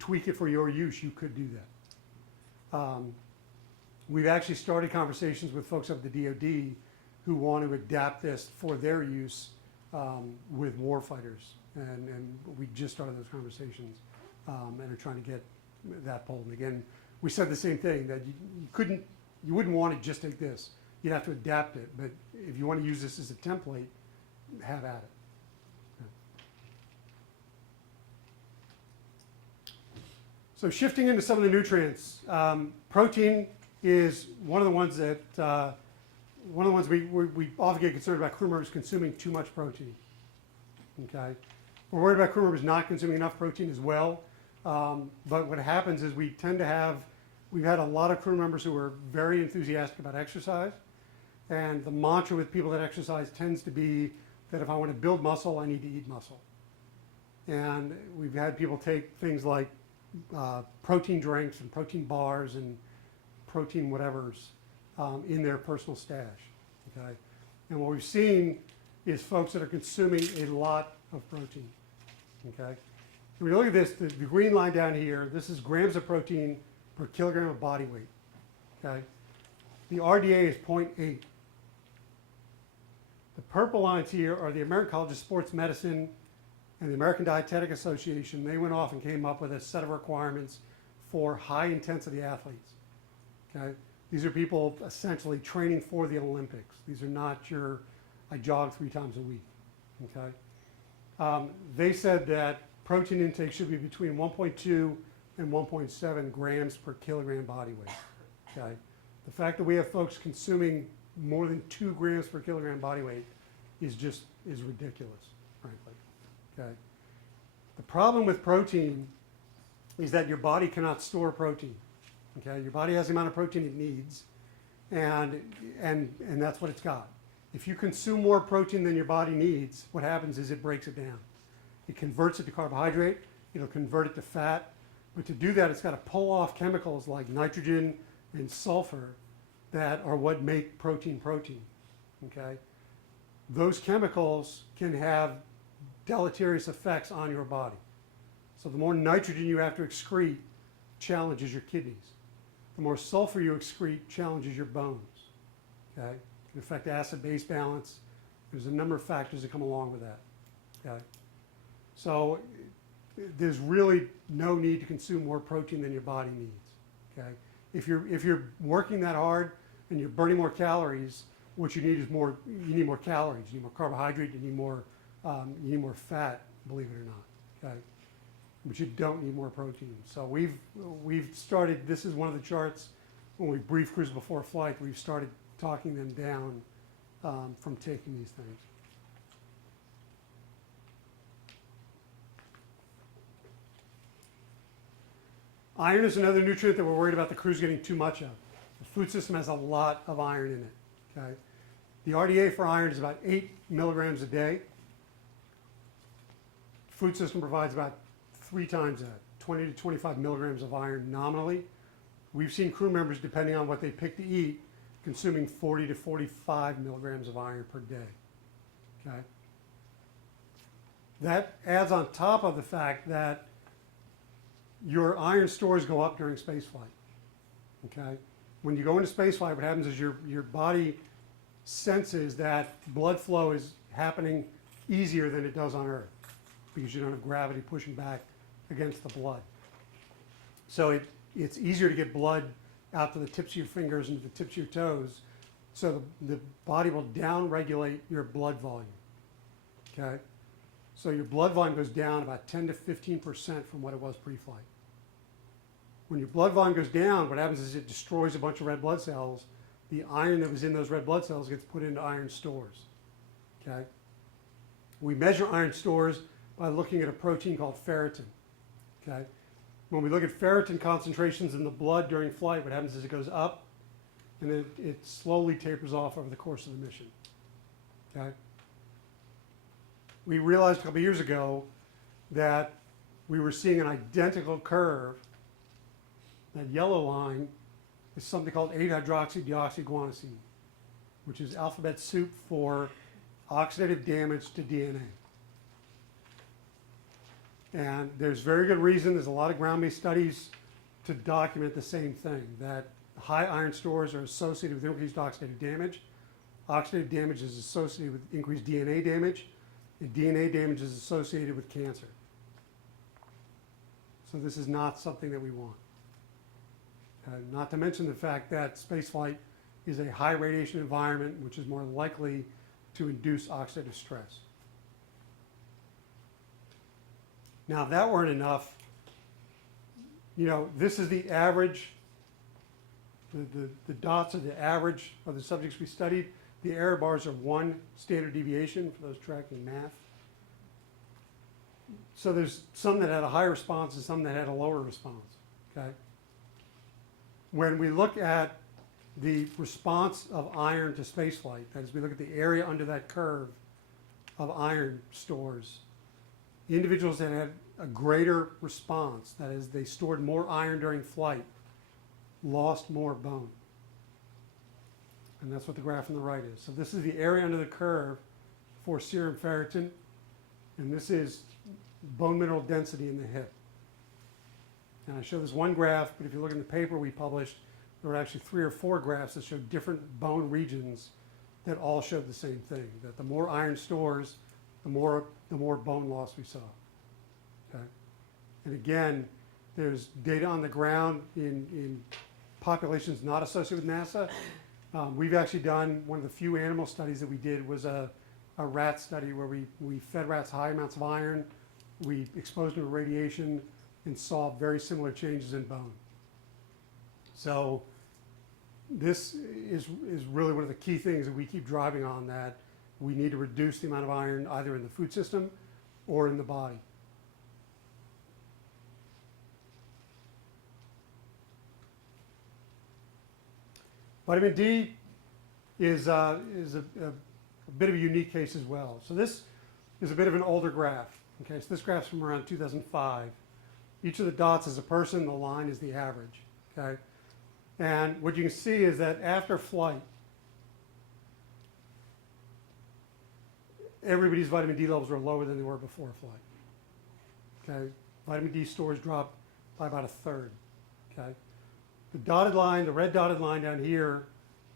tweak it for your use, you could do that. We've actually started conversations with folks up at the DoD who want to adapt this for their use with warfighters, and we just started those conversations and are trying to get that pulled. And again, we said the same thing, that you wouldn't want to just take this. You'd have to adapt it, but if you want to use this as a template, have at it. So shifting into some of the nutrients, protein is one of the ones that we often get concerned about crew members consuming too much protein. Okay, we're worried about crew members not consuming enough protein as well. But what happens is we've had a lot of crew members who are very enthusiastic about exercise, and the mantra with people that exercise tends to be that if I want to build muscle, I need to eat muscle. And we've had people take things like protein drinks and protein bars and protein whatevers in their personal stash. Okay, and what we've seen is folks that are consuming a lot of protein. Okay, when you look at this, the green line down here, this is grams of protein per kilogram of body weight. Okay, the RDA is 0.8. The purple lines here are the American College of Sports Medicine and the American Dietetic Association. They went off and came up with a set of requirements for high intensity athletes. Okay, these are people essentially training for the Olympics. These are not your, I jog 3 times a week. Okay, they said that protein intake should be between 1.2 and 1.7 grams per kilogram body weight. Okay, the fact that we have folks consuming more than 2 grams per kilogram body weight is ridiculous, frankly. Okay, the problem with protein is that your body cannot store protein. Okay, your body has the amount of protein it needs, and that's what it's got. If you consume more protein than your body needs, what happens is it breaks it down. It converts it to carbohydrate, it'll convert it to fat, but to do that it's got to pull off chemicals like nitrogen and sulfur that are what make protein. Okay, those chemicals can have deleterious effects on your body. So the more nitrogen you have to excrete challenges your kidneys. The more sulfur you excrete challenges your bones. Okay, it can affect acid-base balance. There's a number of factors that come along with that. Okay, so there's really no need to consume more protein than your body needs. Okay, if you're working that hard and you're burning more calories, what you need is more. You need more calories. You need more carbohydrate. You need more fat. Believe it or not. Okay, but you don't need more protein. So we've started. This is one of the charts when we brief crews before flight. We've started talking them down from taking these things. Iron is another nutrient that we're worried about the crews getting too much of. The food system has a lot of iron in it. Okay, the RDA for iron is about 8 milligrams a day. Food system provides about 3 times that, 20 to 25 milligrams of iron nominally. We've seen crew members, depending on what they pick to eat, consuming 40 to 45 milligrams of iron per day. Okay, that adds on top of the fact that your iron stores go up during spaceflight. Okay, when you go into spaceflight, what happens is your body senses that blood flow is happening easier than it does on Earth because you don't have gravity pushing back against the blood. So it's easier to get blood out to the tips of your fingers and to the tips of your toes. So the body will down-regulate your blood volume. Okay, so your blood volume goes down about 10 to 15% from what it was pre-flight. When your blood volume goes down, what happens is it destroys a bunch of red blood cells. The iron that was in those red blood cells gets put into iron stores. Okay, we measure iron stores by looking at a protein called ferritin. Okay, when we look at ferritin concentrations in the blood during flight, what happens is it goes up and then it slowly tapers off over the course of the mission. Okay, we realized a couple years ago that we were seeing an identical curve. That yellow line is something called 8-hydroxydeoxyguanosine, which is alphabet soup for oxidative damage to DNA. And there's very good reason, there's a lot of ground-based studies to document the same thing, that high iron stores are associated with increased oxidative damage. Oxidative damage is associated with increased DNA damage, and DNA damage is associated with cancer. So this is not something that we want. Not to mention the fact that spaceflight is a high radiation environment, which is more likely to induce oxidative stress. Now, if that weren't enough, this is the average the dots are the average of the subjects we studied. The error bars are 1 standard deviation for those tracking math. So there's some that had a higher response and some that had a lower response, okay? When we look at the response of iron to spaceflight, that is, we look at the area under that curve of iron stores, individuals that had a greater response, that is, they stored more iron during flight, lost more bone. And that's what the graph on the right is. So this is the area under the curve for serum ferritin, and this is bone mineral density in the hip. And I show this one graph, but if you look in the paper we published, there were actually 3 or 4 graphs that showed different bone regions that all showed the same thing, that the more iron stores, the more bone loss we saw. Okay? And again, there's data on the ground in populations not associated with NASA. We've actually done, one of the few animal studies that we did was a rat study where we fed rats high amounts of iron, we exposed them to radiation, and saw very similar changes in bone. So this is really one of the key things that we keep driving on, that we need to reduce the amount of iron either in the food system or in the body. Vitamin D is a bit of a unique case as well. So this is a bit of an older graph. Okay, so this graph's from around 2005. Each of the dots is a person, the line is the average. Okay, and what you can see is that after flight, everybody's vitamin D levels are lower than they were before flight. Okay, vitamin D stores drop by about 1/3. Okay. The dotted line, the red dotted line down here,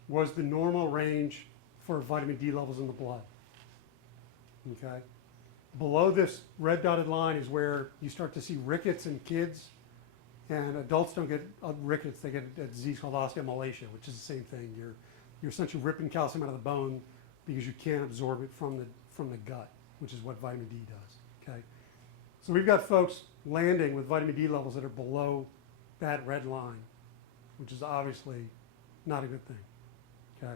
was the normal range for vitamin D levels in the blood. Okay? Below this red dotted line is where you start to see rickets in kids, and adults don't get rickets, they get a disease called osteomalacia, which is the same thing. You're essentially ripping calcium out of the bone because you can't absorb it from the gut, which is what vitamin D does. Okay? So we've got folks landing with vitamin D levels that are below that red line, which is obviously not a good thing. Okay.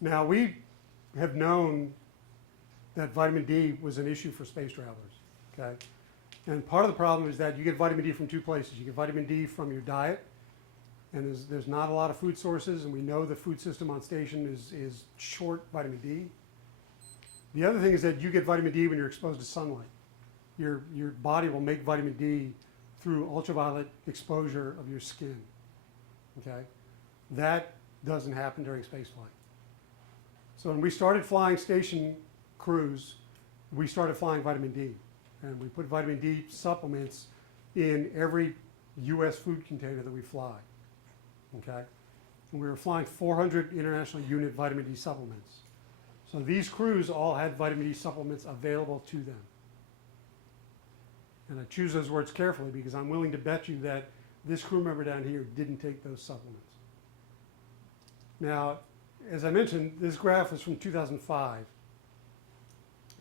Now we have known that vitamin D was an issue for space travelers. Okay, and part of the problem is that you get vitamin D from 2 places. You get vitamin D from your diet, and there's not a lot of food sources, and we know the food system on station is short vitamin D. The other thing is that you get vitamin D when you're exposed to sunlight. Your body will make vitamin D through ultraviolet exposure of your skin. Okay, that doesn't happen during spaceflight. So when we started flying station crews, we started flying vitamin D, and we put vitamin D supplements in every U.S. food container that we fly. Okay, and we were flying 400 international unit vitamin D supplements. So these crews all had vitamin D supplements available to them. And I choose those words carefully because I'm willing to bet you that this crew member down here didn't take those supplements. Now, as I mentioned, this graph is from 2005.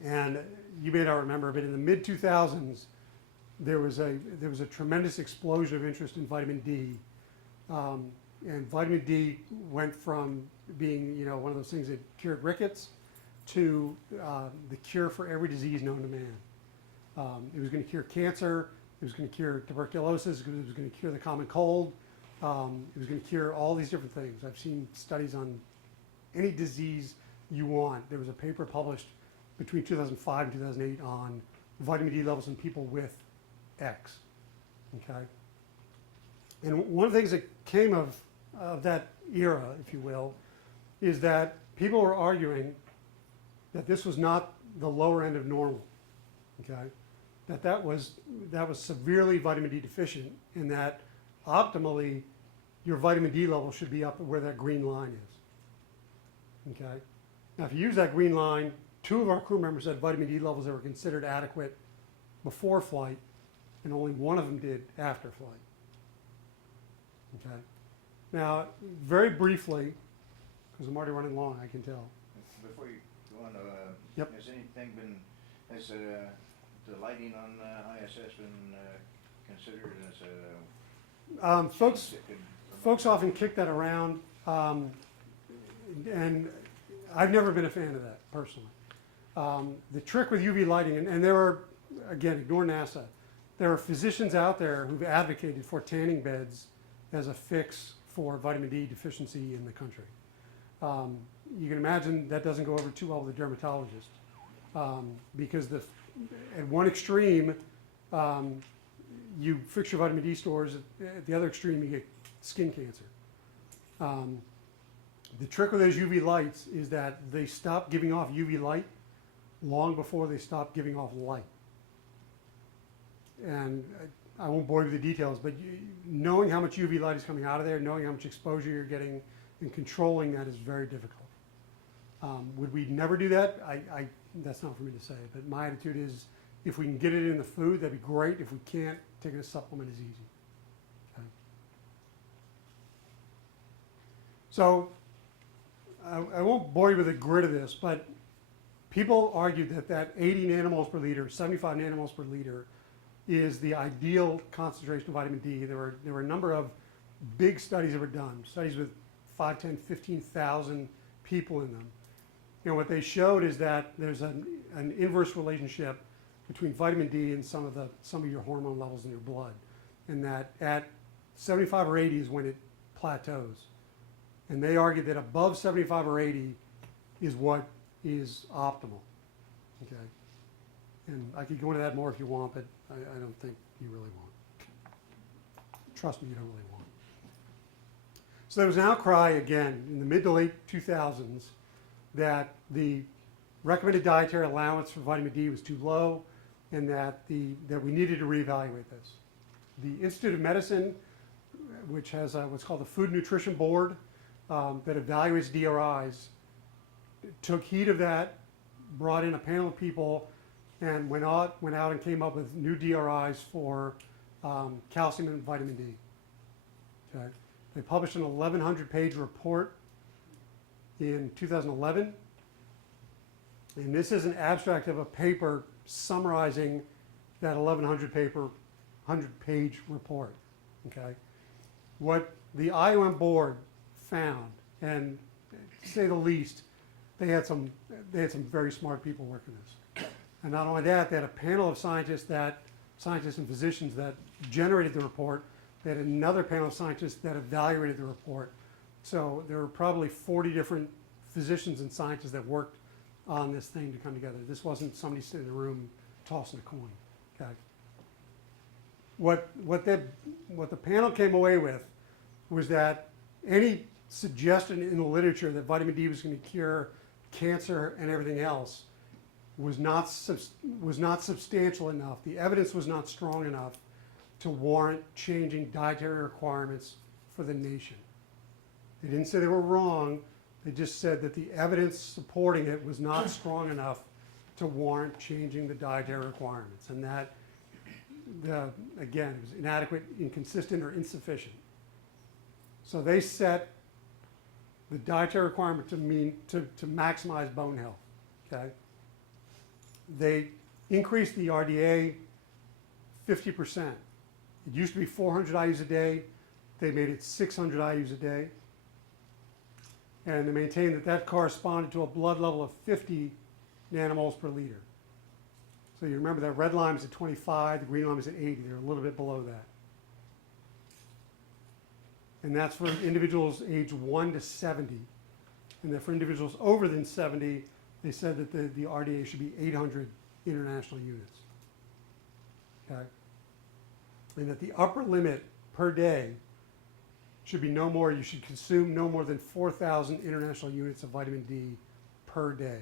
And you may not remember, but in the mid-2000s, there was a tremendous explosion of interest in vitamin D. And vitamin D went from being, one of those things that cured rickets to the cure for every disease known to man. It was going to cure cancer, it was going to cure tuberculosis, it was going to cure the common cold, it was going to cure all these different things. I've seen studies on any disease you want. There was a paper published between 2005 and 2008 on vitamin D levels in people with X. Okay? And one of the things that came of that era, if you will, is that people were arguing that this was not the lower end of normal. Okay? That was severely vitamin D deficient, and that optimally your vitamin D level should be up where that green line is. Okay? Now if you use that green line, 2 of our crew members had vitamin D levels that were considered adequate before flight, and only 1 of them did after flight. Okay? Now, very briefly, because I'm already running long, I can tell. Before you go on, Yep. has the lighting on ISS been considered as Folks, that could- folks often kick that around, and I've never been a fan of that personally. The trick with UV lighting, and there are, again, ignore NASA, there are physicians out there who've advocated for tanning beds as a fix for vitamin D deficiency in the country. You can imagine that doesn't go over too well with a dermatologist, because at one extreme, you fix your vitamin D stores, at the other extreme you get skin cancer. The trick with those UV lights is that they stop giving off UV light long before they stop giving off light. And I won't bore you with the details, but knowing how much UV light is coming out of there, knowing how much exposure you're getting, and controlling that is very difficult. Would we never do that? That's not for me to say, but my attitude is if we can get it in the food, that'd be great. If we can't, taking a supplement is easy. Okay. So I won't bore you with the grid of this, but people argued that 80 nanomoles per liter, 75 nanomoles per liter is the ideal concentration of vitamin D. There were a number of big studies that were done, studies with 5, 10, 15,000 people in them. And what they showed is that there's an inverse relationship between vitamin D and some of your hormone levels in your blood, and that at 75 or 80 is when it plateaus. And they argued that above 75 or 80 is what is optimal. Okay, and I could go into that more if you want, but I don't think you really want. Trust me, you don't really want. So there was an outcry again in the mid to late 2000s that the recommended dietary allowance for vitamin D was too low, and that we needed to reevaluate this. The Institute of Medicine, which has what's called the Food Nutrition Board that evaluates DRIs, took heed of that, brought in a panel of people, and went out and came up with new DRIs for calcium and vitamin D. Okay. They published an 1,100-page report in 2011, and this is an abstract of a paper summarizing that 1,100-page report. Okay, what the IOM board found, and to say the least, they had some very smart people working this. And not only that, they had a panel of scientists and physicians that generated the report. They had another panel of scientists that evaluated the report. So there were probably 40 different physicians and scientists that worked on this thing to come together. This wasn't somebody sitting in a room tossing a coin. Okay. What the panel came away with was that any suggestion in the literature that vitamin D was going to cure cancer and everything else was not substantial enough. The evidence was not strong enough to warrant changing dietary requirements for the nation. They didn't say they were wrong. They just said that the evidence supporting it was not strong enough to warrant changing the dietary requirements, and that, again, it was inadequate, inconsistent, or insufficient. So they set the dietary requirement to maximize bone health. Okay. They increased the RDA 50%. It used to be 400 IUs a day. They made it 600 IUs a day. And they maintained that corresponded to a blood level of 50 nanomoles per liter. So you remember that red line is at 25, the green line is at 80. They're a little bit below that. And that's for individuals age 1 to 70. And then for individuals over than 70, they said that the RDA should be 800 international units. Okay? And that the upper limit per day should be no more, you should consume no more than 4,000 international units of vitamin D per day.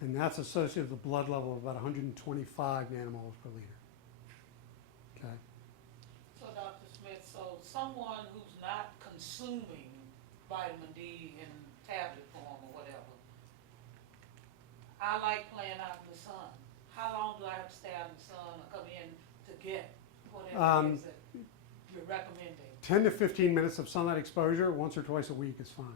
And that's associated with a blood level of about 125 nanomoles per liter. Okay? So Dr. Smith, so someone who's not consuming vitamin D in tablet form or whatever, I like playing out in the sun. How long do I have to stay out in the sun or come in to get whatever it is that you're recommending? 10 to 15 minutes of sunlight exposure once or twice a week is fine.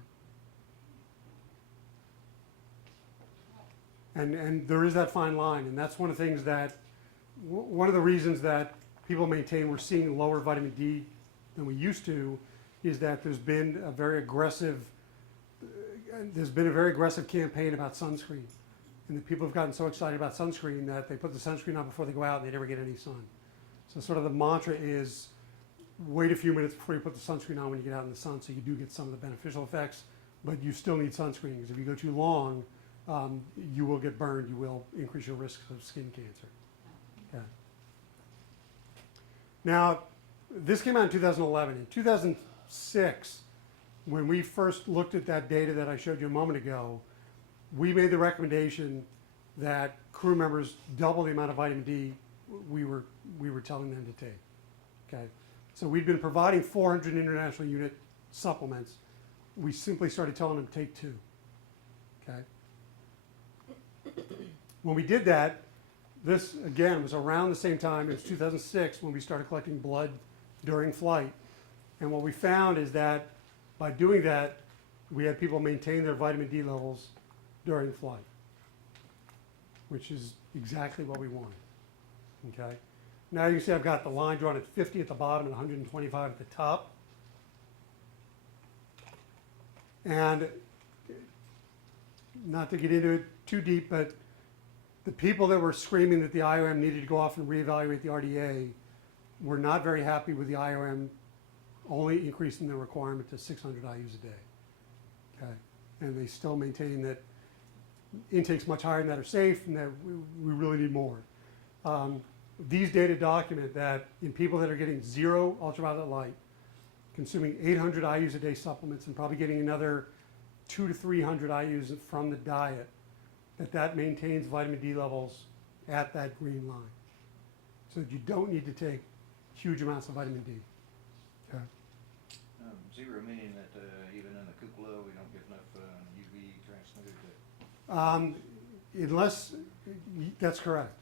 And there is that fine line, and that's one of the things that, one of the reasons that people maintain we're seeing lower vitamin D than we used to is that there's been a very aggressive campaign about sunscreen. And the people have gotten so excited about sunscreen that they put the sunscreen on before they go out and they never get any sun. So sort of the mantra is wait a few minutes before you put the sunscreen on when you get out in the sun, so you do get some of the beneficial effects, but you still need sunscreen because if you go too long, you will get burned, you will increase your risk of skin cancer. Okay. Now, this came out in 2011. In 2006, when we first looked at that data that I showed you a moment ago, we made the recommendation that crew members double the amount of vitamin D we were telling them to take. Okay, so we'd been providing 400 international unit supplements. We simply started telling them to take 2. Okay. When we did that, this again was around the same time. It was 2006 when we started collecting blood during flight, and what we found is that by doing that, we had people maintain their vitamin D levels during flight, which is exactly what we wanted. Okay. Now you can see I've got the line drawn at 50 at the bottom and 125 at the top. And not to get into it too deep, but the people that were screaming that the IOM needed to go off and reevaluate the RDA were not very happy with the IOM only increasing the requirement to 600 IUs a day. Okay. And they still maintain that intakes much higher than that are safe and that we really need more. These data document that in people that are getting 0 ultraviolet light, consuming 800 IUs a day supplements and probably getting another 200 to 300 IUs from the diet, that maintains vitamin D levels at that green line. So that you don't need to take huge amounts of vitamin D. Okay. 0 meaning that even in the cupola we don't get enough UV transmitted to... Unless, that's correct.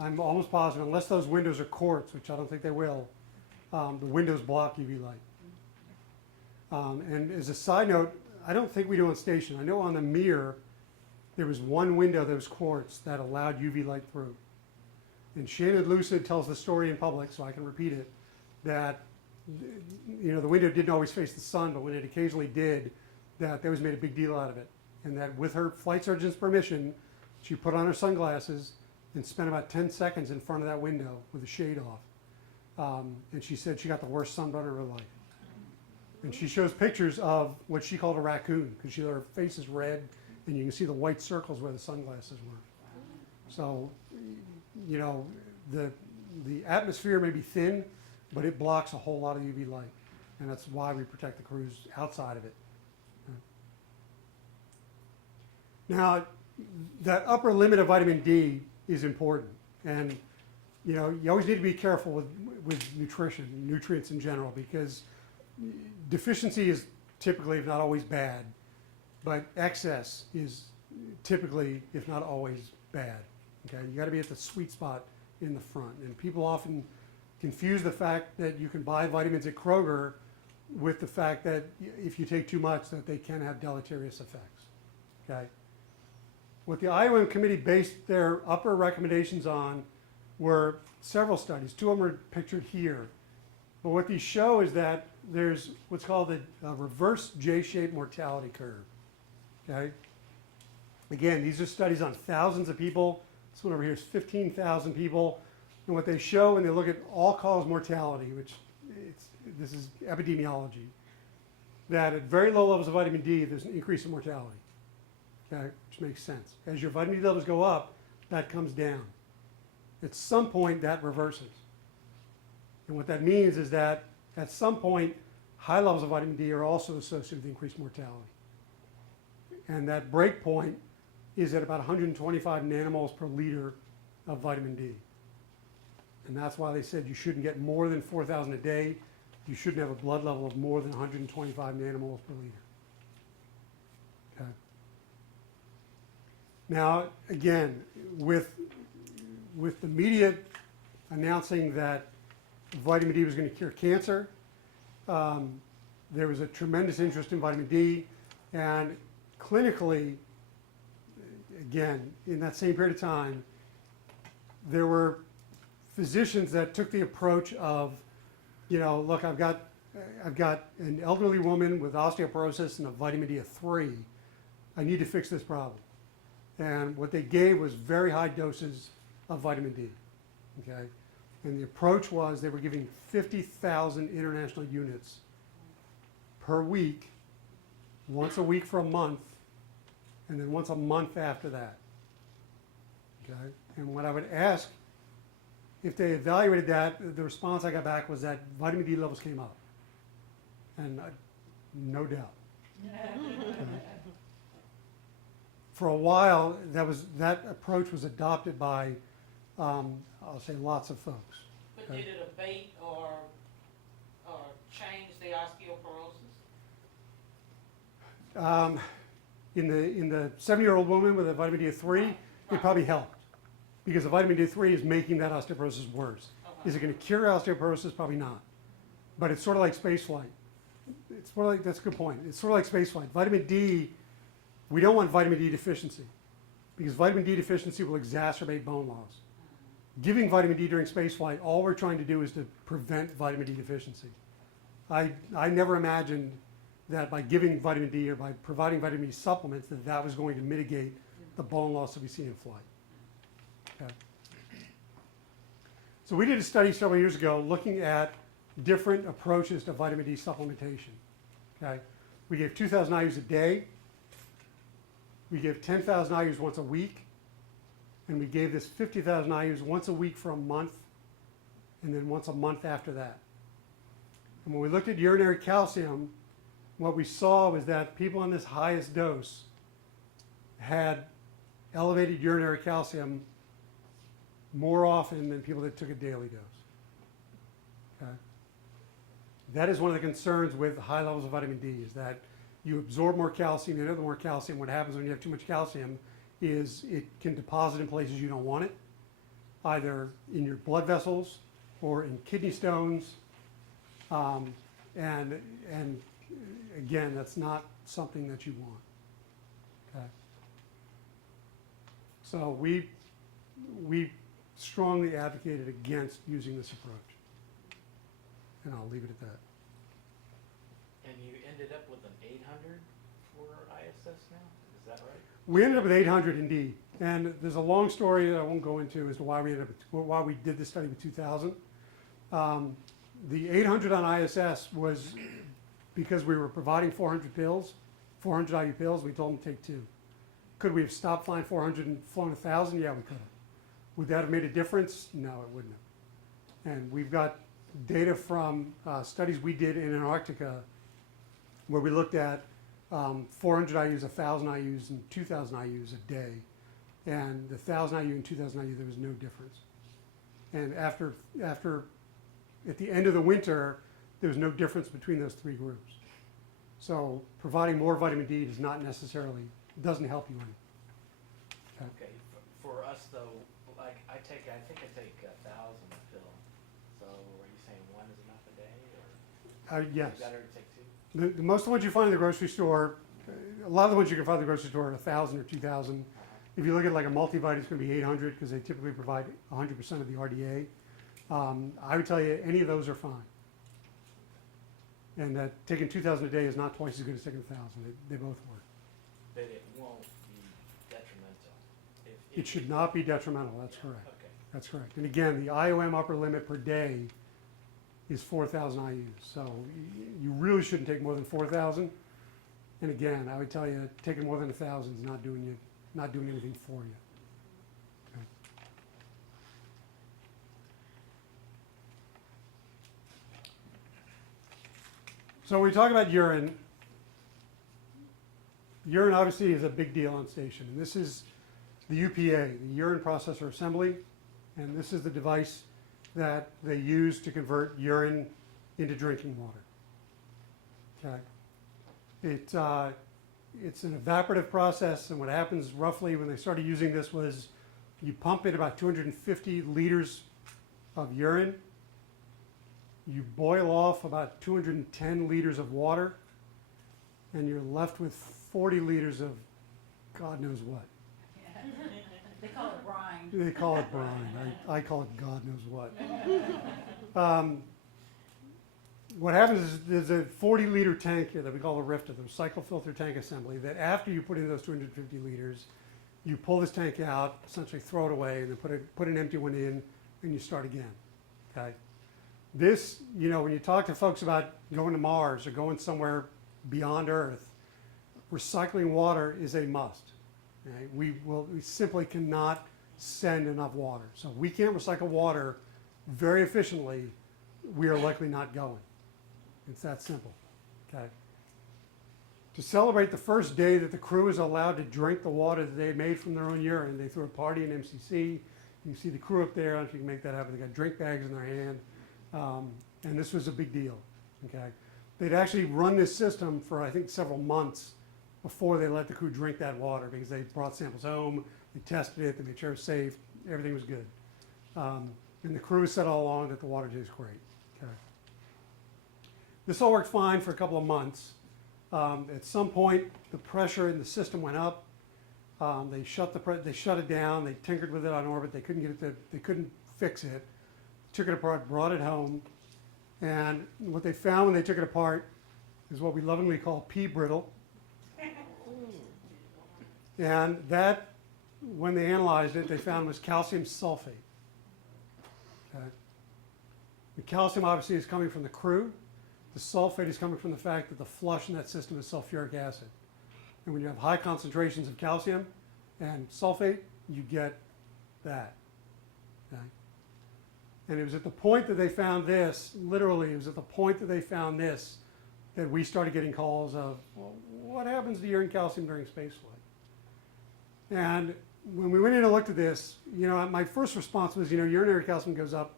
I'm almost positive, unless those windows are quartz, which I don't think they will, the windows block UV light. And as a side note, I don't think we do on station. I know on the Mir, there was one window that was quartz that allowed UV light through. And Shannon Lucid tells the story in public, so I can repeat it, that the window didn't always face the sun, but when it occasionally did, that they always made a big deal out of it. And that with her flight surgeon's permission, she put on her sunglasses and spent about 10 seconds in front of that window with the shade off. And she said she got the worst sunburn of her life. And she shows pictures of what she called a raccoon, because her face is red, and you can see the white circles where the sunglasses were. So, the atmosphere may be thin, but it blocks a whole lot of UV light. And that's why we protect the crews outside of it. Now, that upper limit of vitamin D is important. And, you always need to be careful with nutrition, nutrients in general, because deficiency is typically, if not always, bad. But excess is typically, if not always, bad. Okay, you got to be at the sweet spot in the front. And people often confuse the fact that you can buy vitamins at Kroger with the fact that if you take too much, that they can have deleterious effects. Okay. What the IOM committee based their upper recommendations on were several studies. 2 of them are pictured here. But what these show is that there's what's called a reverse J-shaped mortality curve. Okay. Again, these are studies on thousands of people. This one over here is 15,000 people. And what they show when they look at all-cause mortality, this is epidemiology, that at very low levels of vitamin D, there's an increase in mortality. Okay, which makes sense. As your vitamin D levels go up, that comes down. At some point, that reverses. And what that means is that at some point, high levels of vitamin D are also associated with increased mortality. And that break point is at about 125 nanomoles per liter of vitamin D. And that's why they said you shouldn't get more than 4,000 a day. You shouldn't have a blood level of more than 125 nanomoles per liter. Okay. Now, again, with the media announcing that vitamin D was going to cure cancer, there was a tremendous interest in vitamin D, and clinically, again, in that same period of time, there were physicians that took the approach of, you know, look, I've got an elderly woman with osteoporosis and a vitamin D of 3. I need to fix this problem. And what they gave was very high doses of vitamin D. Okay? And the approach was they were giving 50,000 international units per week, once a week for a month, and then once a month after that. Okay? And what I would ask, if they evaluated that, the response I got back was that vitamin D levels came up. And no doubt. For a while, that approach was adopted by, I'll say, lots of folks. But did it abate or change the osteoporosis? In the 70-year-old woman with a vitamin D of 3, it probably helped. Because the vitamin D3 is making that osteoporosis worse. Okay. Is it going to cure osteoporosis? Probably not. But it's sort of like spaceflight. It's sort of like, that's a good point. It's sort of like spaceflight. Vitamin D, we don't want vitamin D deficiency because vitamin D deficiency will exacerbate bone loss. Giving vitamin D during spaceflight, all we're trying to do is to prevent vitamin D deficiency. I never imagined that by giving vitamin D or by providing vitamin D supplements that was going to mitigate the bone loss that we see in flight. Okay. So we did a study several years ago looking at different approaches to vitamin D supplementation. Okay. We gave 2,000 IUs a day. We gave 10,000 IUs once a week. And we gave this 50,000 IUs once a week for a month, and then once a month after that. And when we looked at urinary calcium, what we saw was that people on this highest dose had elevated urinary calcium more often than people that took a daily dose. Okay? That is one of the concerns with high levels of vitamin D, is that you absorb more calcium, you know, the more calcium. What happens when you have too much calcium is it can deposit in places you don't want it, either in your blood vessels or in kidney stones. And again, that's not something that you want. Okay. So we strongly advocated against using this approach. And I'll leave it at that. And you ended up with an 800 for ISS now? Is that right? We ended up with 800 indeed. And there's a long story that I won't go into as to why we did this study with 2,000. The 800 on ISS was because we were providing 400 pills, 400 IU pills. We told them to take 2. Could we have stopped flying 400 and flown 1,000? Yeah, we could have. Would that have made a difference? No, it wouldn't have. And we've got data from studies we did in Antarctica where we looked at 400 IUs, 1,000 IUs, and 2,000 IUs a day. And the 1,000 IU and 2,000 IU, there was no difference. And at the end of the winter, there was no difference between those 3 groups. So providing more vitamin D does not necessarily, doesn't help you any. Okay, for us though, like I think I take 1,000 a pill. So are you saying 1 is enough a day, or Yes. is it better to take 2? The most of the ones you find in the grocery store, a lot of the ones you can find in the grocery store are 1,000 or 2,000. If you look at like a multivitamin, it's going to be 800 because they typically provide 100% of the RDA. I would tell you any of those are fine. And that taking 2,000 a day is not twice as good as taking 1,000. They both work. But it won't be detrimental. It should not be detrimental. That's correct. Okay. That's correct. And again, the IOM upper limit per day is 4,000 IUs. So you really shouldn't take more than 4,000. And again, I would tell you taking more than 1,000 is not doing anything for you. Okay. So when we talk about urine, urine obviously is a big deal on station. And this is the UPA, the urine processor assembly, and this is the device that they use to convert urine into drinking water. Okay. It's an evaporative process, and what happens roughly when they started using this was you pump in about 250 liters of urine, you boil off about 210 liters of water, and you're left with 40 liters of God knows what. They call it brine. They call it brine. I call it God knows what. What happens is there's a 40-liter tank here that we call the RIFTA, the recycle filter tank assembly, that after you put in those 250 liters, you pull this tank out, essentially throw it away, and then put an empty one in, and you start again. Okay? This, you know, when you talk to folks about going to Mars or going somewhere beyond Earth, recycling water is a must. Okay? We simply cannot send enough water. So if we can't recycle water very efficiently, we are likely not going. It's that simple. Okay. To celebrate the first day that the crew is allowed to drink the water that they had made from their own urine, they threw a party in MCC. You can see the crew up there. I don't know if you can make that happen. They got drink bags in their hand, and this was a big deal. Okay. They'd actually run this system for I think several months before they let the crew drink that water because they brought samples home, they tested it, they made sure it was safe, everything was good. And the crew said all along that the water tastes great. Okay. This all worked fine for a couple of months. At some point, the pressure in the system went up. They shut it down. They tinkered with it on orbit. They couldn't fix it. Took it apart, brought it home, and what they found when they took it apart is what we lovingly call pea brittle. And that, when they analyzed it, they found was calcium sulfate. Okay. The calcium obviously is coming from the crew. The sulfate is coming from the fact that the flush in that system is sulfuric acid. And when you have high concentrations of calcium and sulfate, you get that. Okay? And it was at the point that they found this, literally, it was at the point that they found this, that we started getting calls of, well, what happens to urine calcium during spaceflight? And when we went in and looked at this, you know, my first response was, you know, urinary calcium goes up.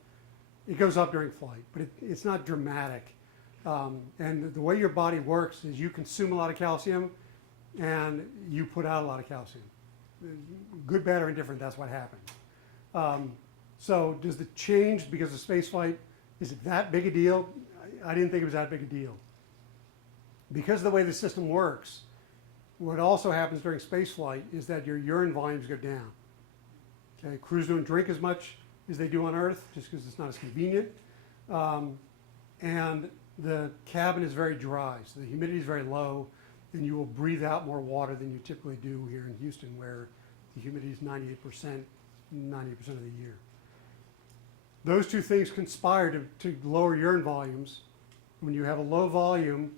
It goes up during flight, but it's not dramatic. And the way your body works is you consume a lot of calcium and you put out a lot of calcium. Good, bad, or indifferent, that's what happened. So does it change because of spaceflight? Is it that big a deal? I didn't think it was that big a deal. Because of the way the system works, what also happens during spaceflight is that your urine volumes go down. Okay, crews don't drink as much as they do on Earth just because it's not as convenient. And the cabin is very dry, so the humidity is very low, and you will breathe out more water than you typically do here in Houston, where the humidity is 98%, 90% of the year. Those two things conspire to lower urine volumes. When you have a low volume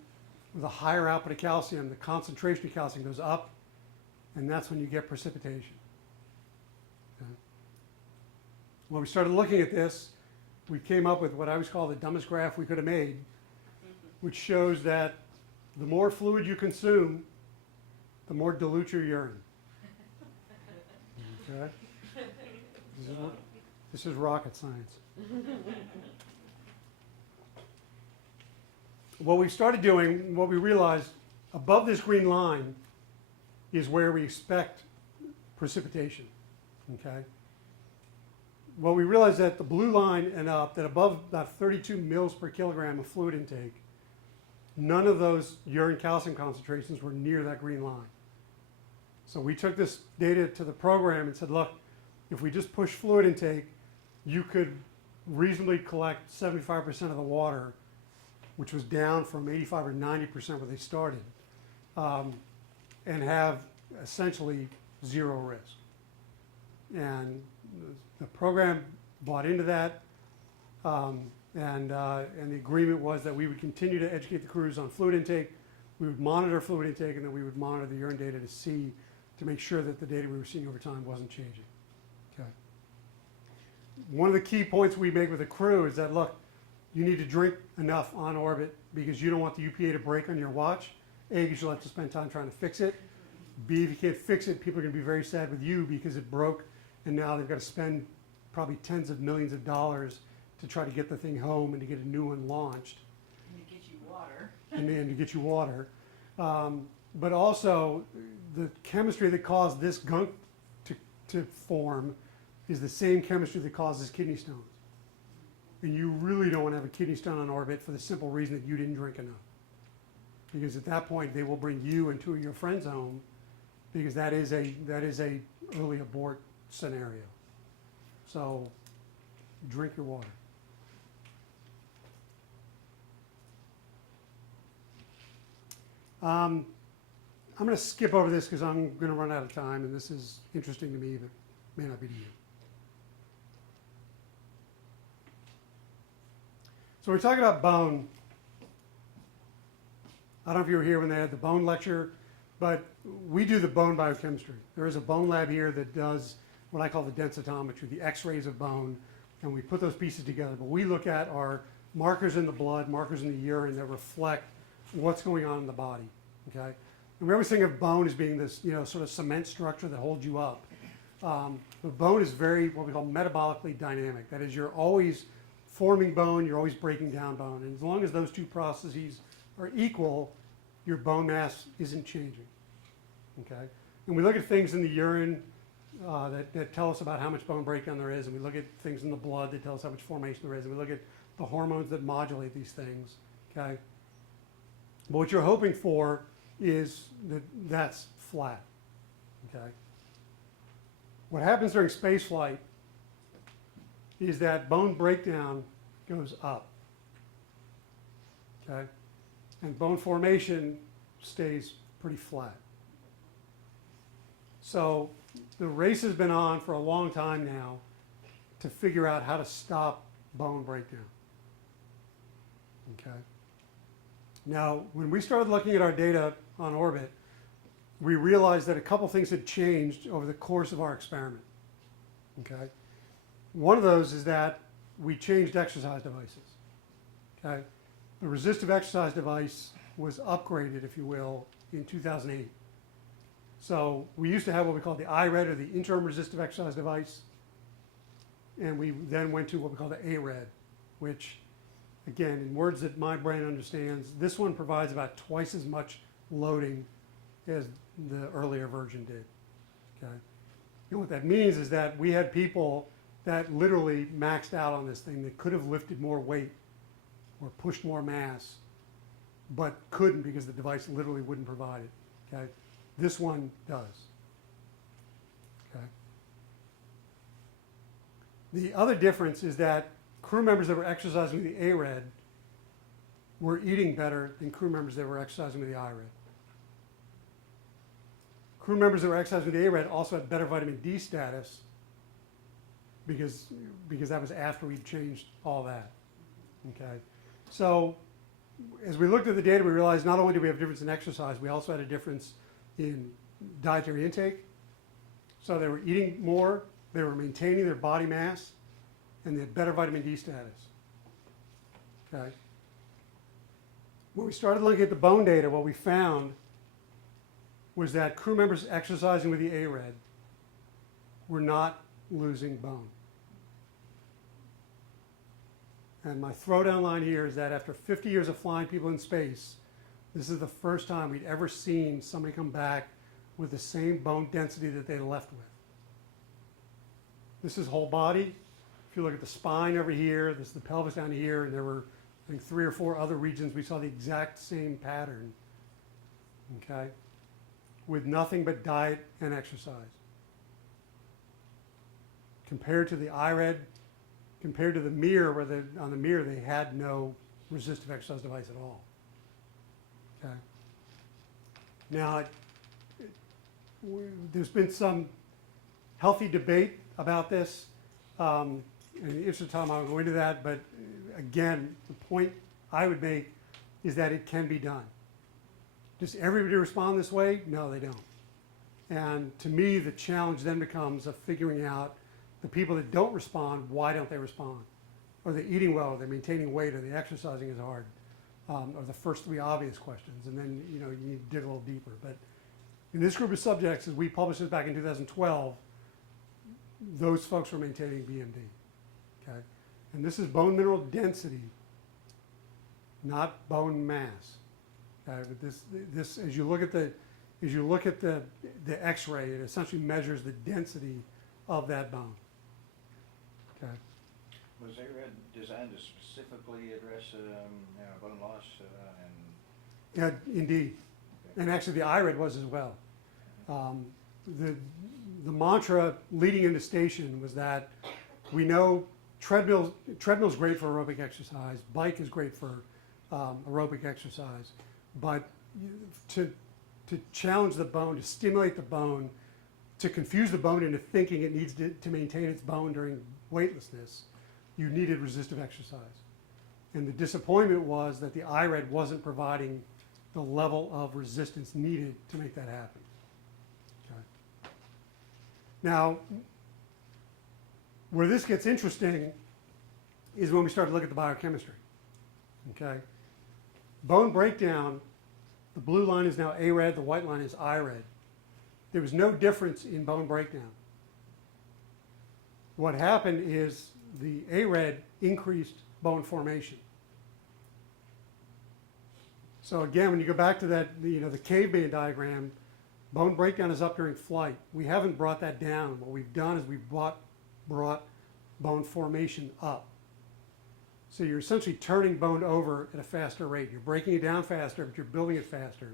with a higher output of calcium, the concentration of calcium goes up, and that's when you get precipitation. Okay. When we started looking at this, we came up with what I always call the dumbest graph we could have made, which shows that the more fluid you consume, the more dilute your urine. Okay? This is rocket science. What we started doing, what we realized, above this green line is where we expect precipitation. Okay? What we realized that the blue line and up, that above about 32 mils per kilogram of fluid intake, none of those urine calcium concentrations were near that green line. So we took this data to the program and said, look, if we just push fluid intake, you could reasonably collect 75% of the water, which was down from 85 or 90% where they started, and have essentially zero risk. And the program bought into that, and the agreement was that we would continue to educate the crews on fluid intake, we would monitor fluid intake, and then we would monitor the urine data to make sure that the data we were seeing over time wasn't changing. Okay. One of the key points we make with the crew is that, look, you need to drink enough on orbit because you don't want the UPA to break on your watch. A, because you'll have to spend time trying to fix it. B, if you can't fix it, people are going to be very sad with you because it broke, and now they've got to spend probably tens of millions of dollars to try to get the thing home and to get a new one launched. And to get you water. And to get you water. But also, the chemistry that caused this gunk to form is the same chemistry that causes kidney stones. And you really don't want to have a kidney stone on orbit for the simple reason that you didn't drink enough. Because at that point, they will bring you and two of your friends home, because that is a early abort scenario. So drink your water. I'm going to skip over this because I'm going to run out of time, and this is interesting to me, but may not be to you. So we're talking about bone. I don't know if you were here when they had the bone lecture, but we do the bone biochemistry. There is a bone lab here that does what I call the densitometry, the x-rays of bone, and we put those pieces together. But we look at our markers in the blood, markers in the urine that reflect what's going on in the body, okay? And we always think of bone as being this, sort of cement structure that holds you up. But bone is very, what we call metabolically dynamic. That is, you're always forming bone, you're always breaking down bone. And as long as those two processes are equal, your bone mass isn't changing, okay? And we look at things in the urine that tell us about how much bone breakdown there is, and we look at things in the blood that tell us how much formation there is, and we look at the hormones that modulate these things, okay? But what you're hoping for is that that's flat, okay? What happens during spaceflight is that bone breakdown goes up, okay? And bone formation stays pretty flat. So the race has been on for a long time now to figure out how to stop bone breakdown, okay? Now, when we started looking at our data on orbit, we realized that a couple things had changed over the course of our experiment, okay? One of those is that we changed exercise devices, okay? The resistive exercise device was upgraded, if you will, in 2008. So we used to have what we call the IRED, or the interim resistive exercise device, and we then went to what we call the ARED, which, again, in words that my brain understands, this one provides about twice as much loading as the earlier version did, okay? And what that means is that we had people that literally maxed out on this thing, that could have lifted more weight or pushed more mass, but couldn't because the device literally wouldn't provide it, okay? This one does, okay? The other difference is that crew members that were exercising with the ARED were eating better than crew members that were exercising with the IRED. Crew members that were exercising with the ARED also had better vitamin D status because that was after we'd changed all that, okay? So as we looked at the data, we realized not only did we have a difference in exercise, we also had a difference in dietary intake. So they were eating more, they were maintaining their body mass, and they had better vitamin D status, okay? When we started looking at the bone data, what we found was that crew members exercising with the ARED were not losing bone. And my throwdown line here is that after 50 years of flying people in space, this is the first time we'd ever seen somebody come back with the same bone density that they left with. This is whole body. If you look at the spine over here, this is the pelvis down here, and there were, I think, 3 or 4 other regions, we saw the exact same pattern, okay, with nothing but diet and exercise. Compared to the IRED, compared to the mirror, where on the mirror they had no resistive exercise device at all, okay. Now, there's been some healthy debate about this. In the interest of time, I'll go into that, but again, the point I would make is that it can be done. Does everybody respond this way? No, they don't. And to me, the challenge then becomes of figuring out the people that don't respond, why don't they respond? Are they eating well? Are they maintaining weight? Are they exercising as hard? Are the first 3 obvious questions, and then you need to dig a little deeper. But in this group of subjects, as we published this back in 2012, those folks were maintaining BMD, okay? And this is bone mineral density, not bone mass. Okay? But this, as you look at the X-ray, it essentially measures the density of that bone. Okay. Was ARED designed to specifically address bone loss Yeah, indeed. Okay. And actually, the IRED was as well. The mantra leading into station was that We know treadmill's great for aerobic exercise, bike is great for aerobic exercise, but to challenge the bone, to stimulate the bone, to confuse the bone into thinking it needs to maintain its bone during weightlessness, you needed resistive exercise. And the disappointment was that the IRED wasn't providing the level of resistance needed to make that happen. Okay. Now, where this gets interesting is when we start to look at the biochemistry. Okay? Bone breakdown, the blue line is now ARED, the white line is IRED. There was no difference in bone breakdown. What happened is the ARED increased bone formation. So again, when you go back to that, the caveman diagram, bone breakdown is up during flight. We haven't brought that down. What we've done is we've brought bone formation up. So you're essentially turning bone over at a faster rate. You're breaking it down faster, but you're building it faster.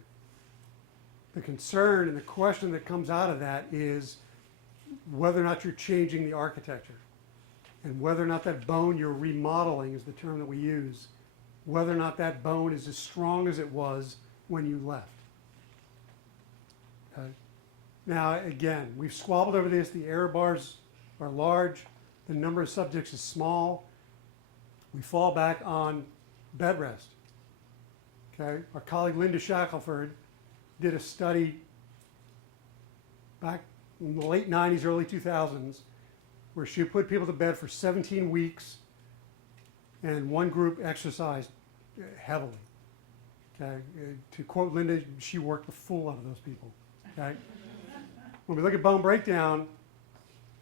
The concern and the question that comes out of that is whether or not you're changing the architecture, and whether or not that bone you're remodeling is the term that we use, whether or not that bone is as strong as it was when you left. Okay? Now, again, we've squabbled over this. The error bars are large. The number of subjects is small. We fall back on bed rest. Okay? Our colleague Linda Shackelford did a study back in the late 90s, early 2000s, where she put people to bed for 17 weeks, and one group exercised heavily. Okay? To quote Linda, she worked the fool out of those people. Okay? When we look at bone breakdown,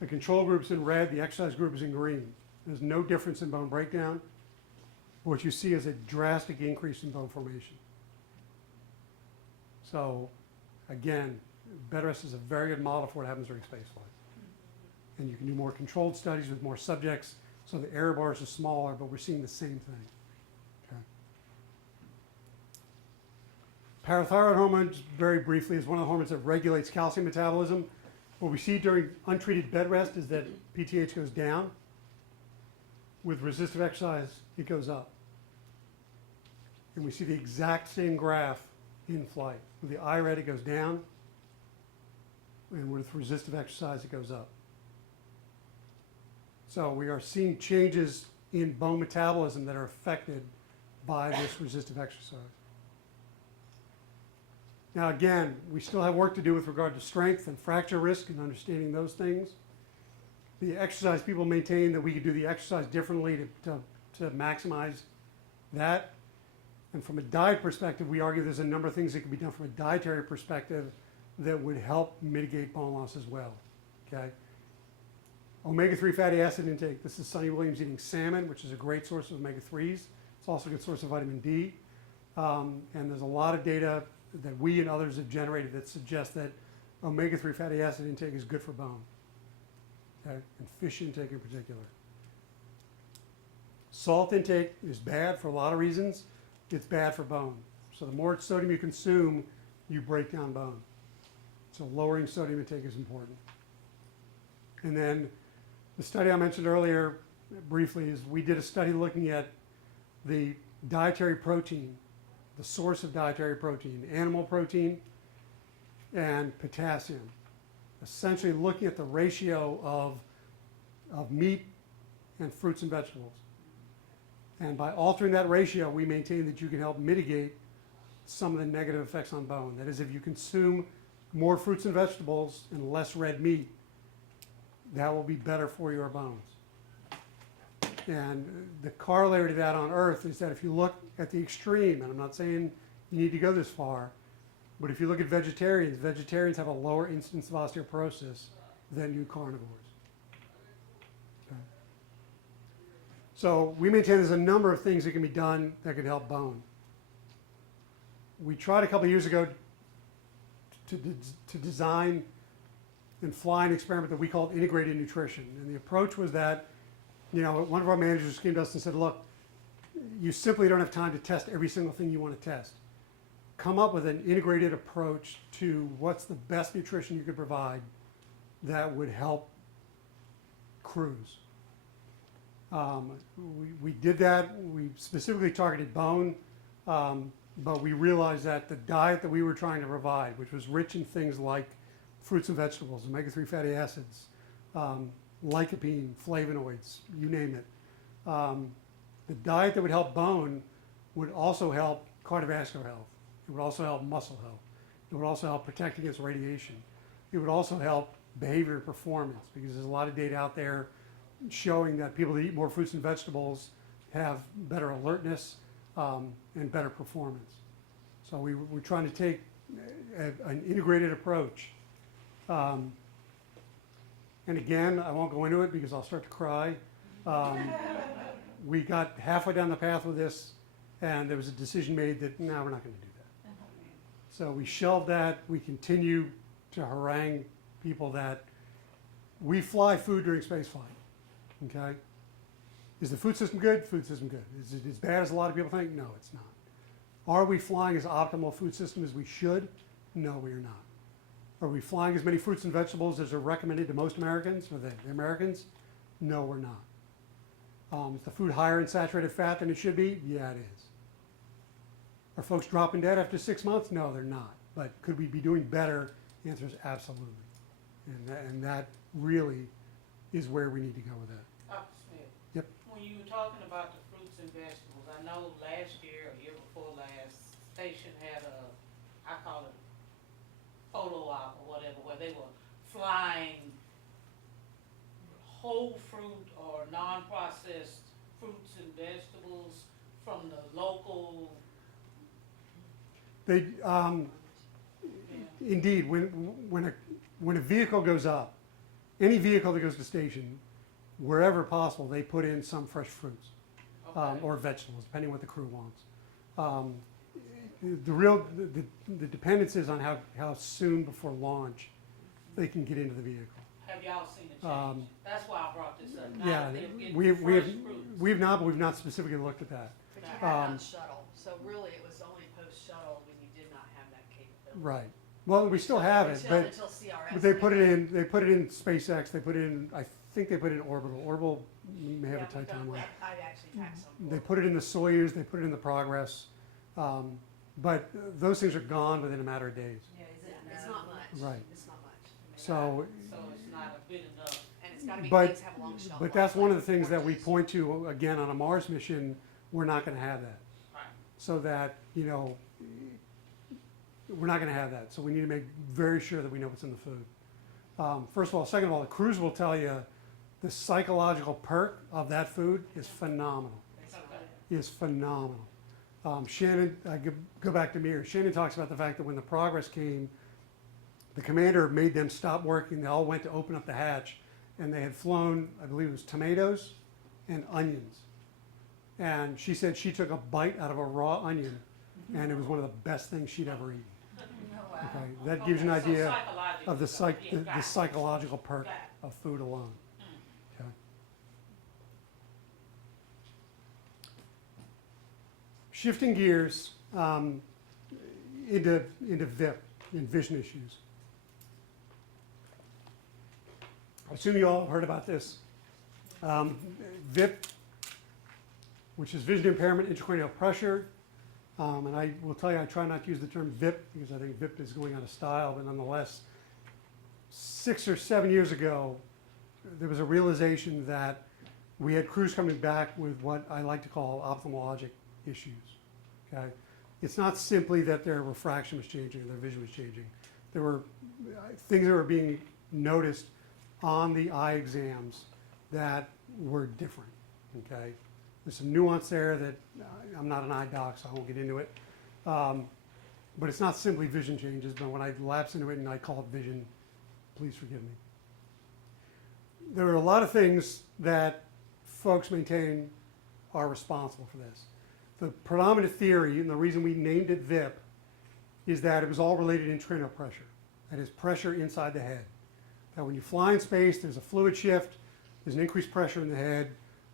the control group's in red, the exercise group is in green. There's no difference in bone breakdown. What you see is a drastic increase in bone formation. So, again, bed rest is a very good model for what happens during spaceflight. And you can do more controlled studies with more subjects, so the error bars are smaller, but we're seeing the same thing. Okay. Parathyroid hormone, just very briefly, is one of the hormones that regulates calcium metabolism. What we see during untreated bed rest is that PTH goes down. With resistive exercise, it goes up. And we see the exact same graph in flight. With the IRED, it goes down. And with resistive exercise, it goes up. So we are seeing changes in bone metabolism that are affected by this resistive exercise. Now again, we still have work to do with regard to strength and fracture risk and understanding those things. The exercise people maintain that we could do the exercise differently to maximize that. And from a diet perspective, we argue there's a number of things that can be done from a dietary perspective that would help mitigate bone loss as well. Okay? Omega-3 fatty acid intake. This is Sonny Williams eating salmon, which is a great source of omega-3s. It's also a good source of vitamin D. And there's a lot of data that we and others have generated that suggest that omega-3 fatty acid intake is good for bone. Okay? And fish intake in particular. Salt intake is bad for a lot of reasons. It's bad for bone. So the more sodium you consume, you break down bone. So lowering sodium intake is important. And then the study I mentioned earlier briefly is we did a study looking at the dietary protein, the source of dietary protein, animal protein and potassium. Essentially looking at the ratio of meat and fruits and vegetables. And by altering that ratio, we maintain that you can help mitigate some of the negative effects on bone. That is, if you consume more fruits and vegetables and less red meat, that will be better for your bones. And the corollary to that on Earth is that if you look at the extreme, and I'm not saying you need to go this far, but if you look at vegetarians, vegetarians have a lower incidence of osteoporosis than do carnivores. Okay. So we maintain there's a number of things that can be done that can help bone. We tried a couple of years ago to design and fly an experiment that we called integrated nutrition. And the approach was that, one of our managers came to us and said, look, you simply don't have time to test every single thing you want to test. Come up with an integrated approach to what's the best nutrition you could provide that would help crews. We did that. We specifically targeted bone, but we realized that the diet that we were trying to provide, which was rich in things like fruits and vegetables, omega-3 fatty acids, lycopene, flavonoids, you name it. The diet that would help bone would also help cardiovascular health. It would also help muscle health. It would also help protect against radiation. It would also help behavior and performance, because there's a lot of data out there showing that people that eat more fruits and vegetables have better alertness and better performance. So we're trying to take an integrated approach. And again, I won't go into it because I'll start to cry. We got halfway down the path with this, and there was a decision made that, no, we're not going to do that. So we shelved that. We continue to harangue people that we fly food during space flight. Okay? Is the food system good? Food system good. Is it as bad as a lot of people think? No, it's not. Are we flying as optimal food system as we should? No, we are not. Are we flying as many fruits and vegetables as are recommended to most Americans, or the Americans? No, we're not. Is the food higher in saturated fat than it should be? Yeah, it is. Are folks dropping dead after 6 months? No, they're not. But could we be doing better? The answer is absolutely. And that really is where we need to go with that. Dr. Smith? Yep. When you were talking about the fruits and vegetables, I know last year or year before last, station had I call it photo op or whatever, where they were flying whole fruit or non-processed fruits and vegetables from the local. They, Yeah. indeed, when a vehicle goes up, any vehicle that goes to station, wherever possible, they put in some fresh fruits Okay. or vegetables, depending what the crew wants. The dependence is on how soon before launch they can get into the vehicle. Have y'all seen a change? That's why I brought this up. Now Yeah, that they're getting we have fresh fruits. we've not, but we've not specifically looked at that. But you Um, had on shuttle, so really it was only post-shuttle when you did not have that capability. Right. Well, we still have it, but Until CRS. But they put it in. They put it in SpaceX. They put it in. I think they put it in Orbital. Orbital may have a tight timeline. I actually taxed some. They put it in the Soyuz. They put it in the Progress. But those things are gone within a matter of days. Yeah, is it It's no? not much. Right. It's not much. I mean, So, So it's not a bit enough. And it's gotta be, but- things have a long shelf but life, that's one of the like things that we oranges. point to again on a Mars mission. We're not going to have that. Right. So that we're not going to have that. So we need to make very sure that we know what's in the food. First of all, second of all, the crews will tell you the psychological perk of that food is phenomenal. Okay. Is phenomenal. Shannon, I go back to Mir. Shannon talks about the fact that when the Progress came, the commander made them stop working. They all went to open up the hatch, and they had flown, I believe it was tomatoes and onions. And she said she took a bite out of a raw onion, and it was one of the best things she'd ever eaten. Oh, wow. Okay, that gives you an Okay, so idea psychologically, of the yeah, got the it. psychological perk Got it. of food alone. Okay. Shifting gears into VIP and vision issues. I assume you all have heard about this. VIP, which is vision impairment, intracranial pressure. And I will tell you, I try not to use the term VIP because I think VIP is going out of style, but nonetheless, 6 or 7 years ago, there was a realization that we had crews coming back with what I like to call ophthalmologic issues. Okay? It's not simply that their refraction was changing or their vision was changing. There were things that were being noticed on the eye exams that were different. Okay? There's some nuance there that I'm not an eye doc, so I won't get into it. But it's not simply vision changes, but when I lapse into it and I call it vision, please forgive me. There are a lot of things that folks maintain are responsible for this. The predominant theory, and the reason we named it VIP, is that it was all related to intracranial pressure. That is pressure inside the head. That when you fly in space, there's a fluid shift, there's an increased pressure in the head.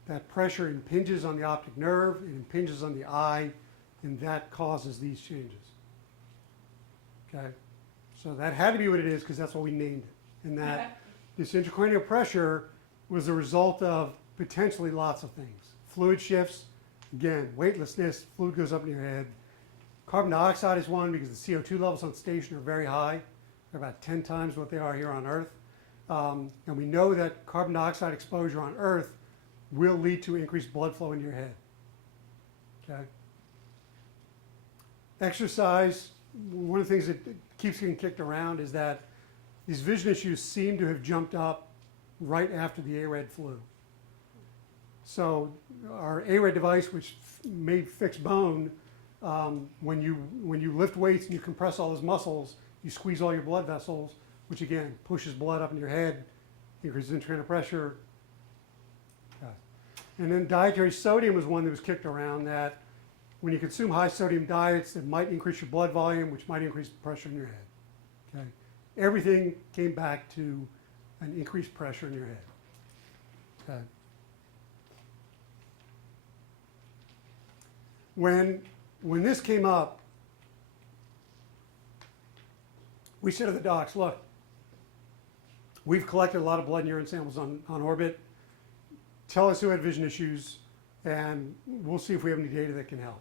That pressure impinges on the optic nerve, it impinges on the eye, and that causes these changes. Okay? So that had to be what it is because that's what we named it. And that this intracranial pressure was a result of potentially lots of things. Fluid shifts, again, weightlessness, fluid goes up in your head. Carbon dioxide is one because the CO2 levels on station are very high. They're about 10 times what they are here on Earth. And we know that carbon dioxide exposure on Earth will lead to increased blood flow into your head. Okay? Exercise, one of the things that keeps getting kicked around is that these vision issues seem to have jumped up right after the ARED flu. So our ARED device, which may fix bone, when you lift weights and you compress all those muscles, you squeeze all your blood vessels, which again pushes blood up in your head, increases intracranial pressure. And then dietary sodium was one that was kicked around, that when you consume high sodium diets, it might increase your blood volume, which might increase the pressure in your head. Okay? Everything came back to an increased pressure in your head. Okay? When this came up, we said to the docs, look, we've collected a lot of blood and urine samples on orbit. Tell us who had vision issues, and we'll see if we have any data that can help.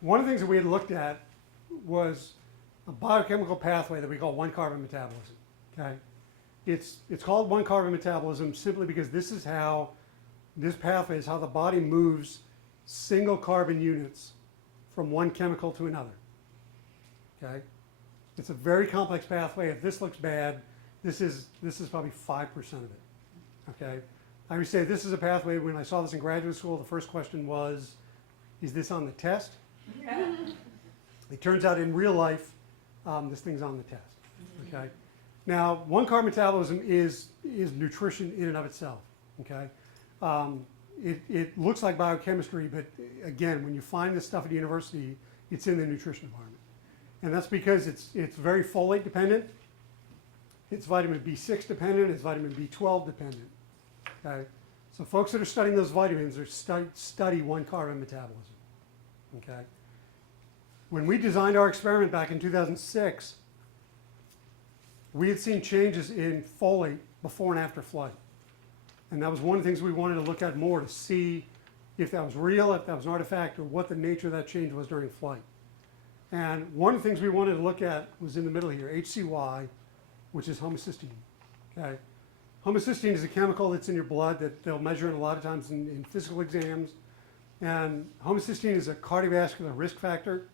One of the things that we had looked at was a biochemical pathway that we call one-carbon metabolism. Okay? It's called one-carbon metabolism simply because this pathway is how the body moves single carbon units from one chemical to another. Okay? It's a very complex pathway. If this looks bad, this is probably 5% of it. Okay? I would say this is a pathway. When I saw this in graduate school, the first question was, is this on the test? It turns out in real life, this thing's on the test. Okay? Now, one-carbon metabolism is nutrition in and of itself. Okay? It looks like biochemistry, but again, when you find this stuff at the university, it's in the nutrition department. And that's because it's very folate dependent, it's vitamin B6 dependent, it's vitamin B12 dependent. Okay? So folks that are studying those vitamins are study one-carbon metabolism. Okay? When we designed our experiment back in 2006, we had seen changes in folate before and after flight. And that was one of the things we wanted to look at more, to see if that was real, if that was an artifact, or what the nature of that change was during flight. And one of the things we wanted to look at was in the middle here, HCY, which is homocysteine. Okay? Homocysteine is a chemical that's in your blood that they'll measure it a lot of times in physical exams. And homocysteine is a cardiovascular risk factor.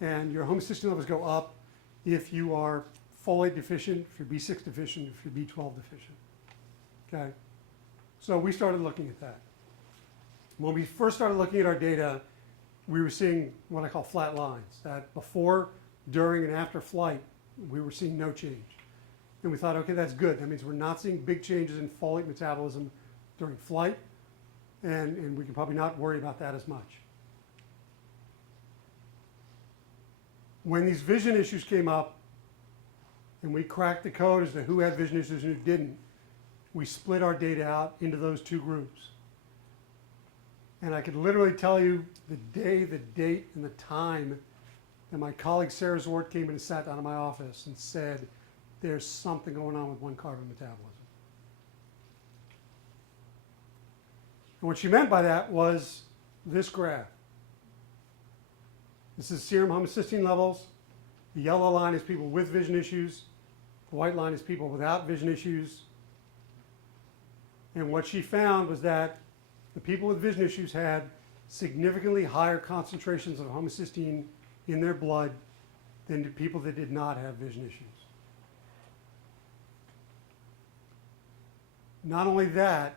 And your homocysteine levels go up if you are folate deficient, if you're B6 deficient, if you're B12 deficient. Okay? So we started looking at that. When we first started looking at our data, we were seeing what I call flat lines, that before, during, and after flight, we were seeing no change. And we thought, okay, that's good. That means we're not seeing big changes in folate metabolism during flight, and we can probably not worry about that as much. When these vision issues came up, and we cracked the code as to who had vision issues and who didn't, we split our data out into those two groups. And I could literally tell you the day, the date, and the time that my colleague Sarah Zwart came in and sat down in my office and said, there's something going on with one-carbon metabolism. And what she meant by that was this graph. This is serum homocysteine levels. The yellow line is people with vision issues. The white line is people without vision issues. And what she found was that the people with vision issues had significantly higher concentrations of homocysteine in their blood than the people that did not have vision issues. Not only that,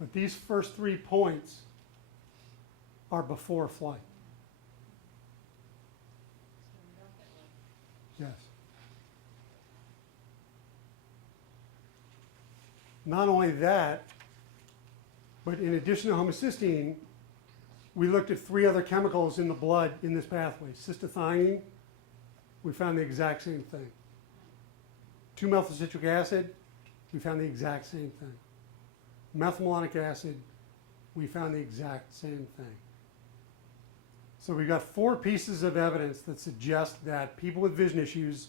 but these first 3 points are before flight. Yes. Not only that, but in addition to homocysteine, we looked at 3 other chemicals in the blood in this pathway. Cystathionine, we found the exact same thing. 2-methylcitric acid, we found the exact same thing. Methylmalonic acid, we found the exact same thing. So we've got 4 pieces of evidence that suggest that people with vision issues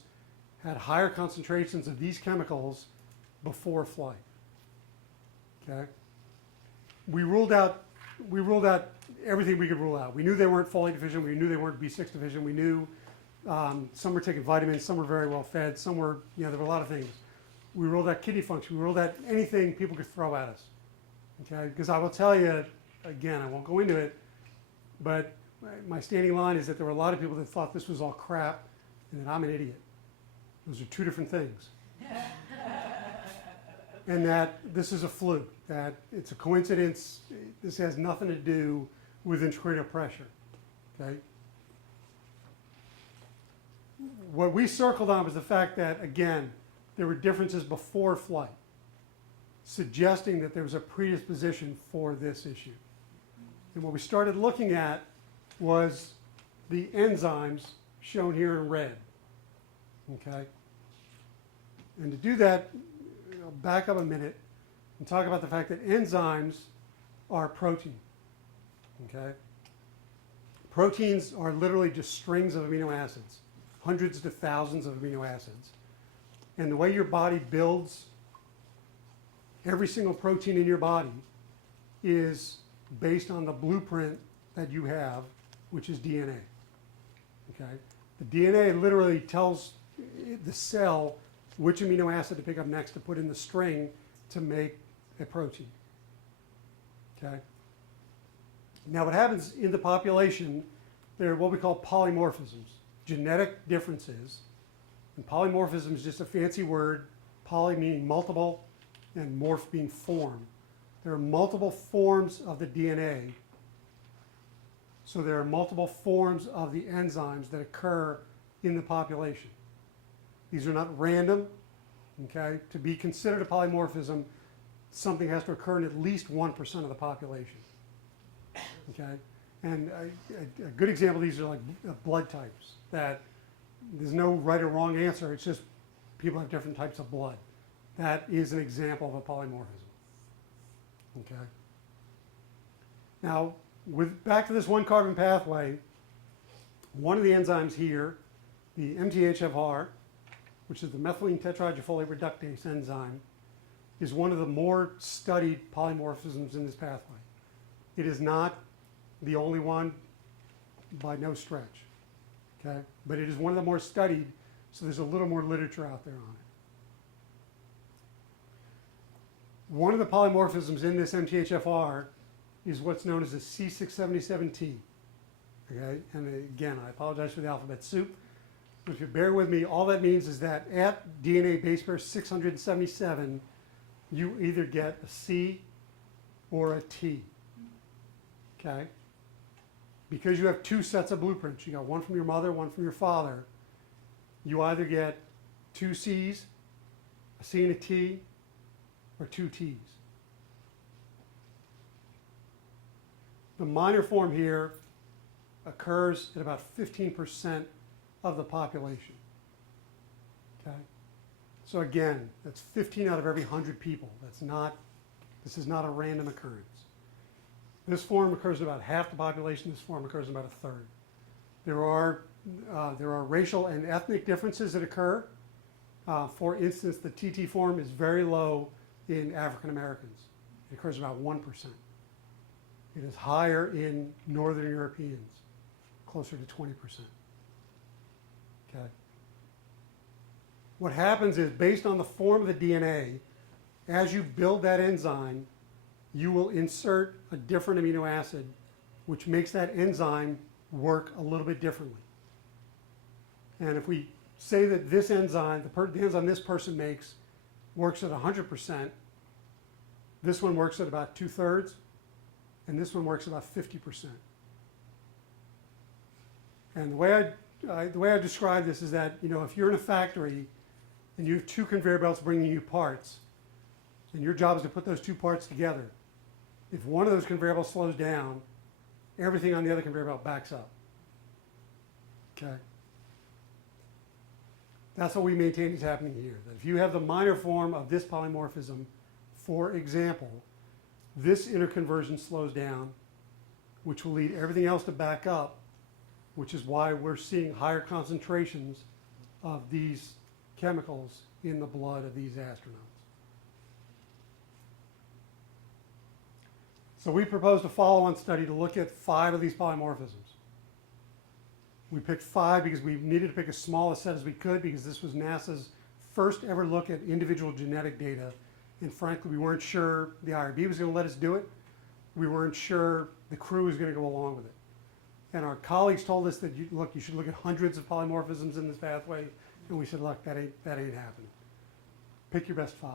had higher concentrations of these chemicals before flight. Okay? We ruled out everything we could rule out. We knew they weren't folate deficient. We knew they weren't B6 deficient. We knew some were taking vitamins, some were very well fed, some were, there were a lot of things. We ruled out kidney function. We ruled out anything people could throw at us. Okay? Because I will tell you, again, I won't go into it, but my standing line is that there were a lot of people that thought this was all crap and that I'm an idiot. Those are two different things. And that this is a fluke, that it's a coincidence. This has nothing to do with intracranial pressure. Okay? What we circled on was the fact that, again, there were differences before flight, suggesting that there was a predisposition for this issue. And what we started looking at was the enzymes shown here in red. Okay? And to do that, I'll back up a minute and talk about the fact that enzymes are protein. Okay? Proteins are literally just strings of amino acids, hundreds to thousands of amino acids. And the way your body builds every single protein in your body is based on the blueprint that you have, which is DNA. Okay? The DNA literally tells the cell which amino acid to pick up next to put in the string to make a protein. Okay? Now what happens in the population, there are what we call polymorphisms, genetic differences. And polymorphism is just a fancy word, poly meaning multiple and morph being form. There are multiple forms of the DNA. So there are multiple forms of the enzymes that occur in the population. These are not random. Okay? To be considered a polymorphism, something has to occur in at least 1% of the population. Okay? And a good example of these are like blood types, that there's no right or wrong answer. It's just people have different types of blood. That is an example of a polymorphism. Okay? Now, back to this one carbon pathway, one of the enzymes here, the MTHFR, which is the methylene tetrahydrofolate reductase enzyme, is one of the more studied polymorphisms in this pathway. It is not the only one by no stretch. Okay? But it is one of the more studied, so there's a little more literature out there on it. One of the polymorphisms in this MTHFR is what's known as a C677T. Okay? And again, I apologize for the alphabet soup. But if you bear with me, all that means is that at DNA base pair 677, you either get a C or a T. Okay? Because you have two sets of blueprints, you got one from your mother, one from your father, you either get two C's, a C and a T, or two T's. The minor form here occurs at about 15% of the population. Okay? So again, that's 15 out of every 100 people. This is not a random occurrence. This form occurs in about half the population. This form occurs in about a third. There are racial and ethnic differences that occur. For instance, the TT form is very low in African Americans. It occurs about 1%. It is higher in Northern Europeans, closer to 20%. Okay. What happens is, based on the form of the DNA, as you build that enzyme, you will insert a different amino acid, which makes that enzyme work a little bit differently. And if we say that this enzyme, the enzyme this person makes, works at 100%, this one works at about 2/3, and this one works at about 50%. And the way I describe this is that, if you're in a factory and you have two conveyor belts bringing you parts, and your job is to put those two parts together, if one of those conveyor belts slows down, everything on the other conveyor belt backs up. Okay? That's what we maintain is happening here. That if you have the minor form of this polymorphism, for example, this interconversion slows down, which will lead everything else to back up, which is why we're seeing higher concentrations of these chemicals in the blood of these astronauts. So we proposed a follow-on study to look at 5 of these polymorphisms. We picked 5 because we needed to pick as small a set as we could, because this was NASA's first ever look at individual genetic data. And frankly, we weren't sure the IRB was going to let us do it. We weren't sure the crew was going to go along with it. And our colleagues told us that, you should look at hundreds of polymorphisms in this pathway. And we said, look, that ain't happening. Pick your best 5.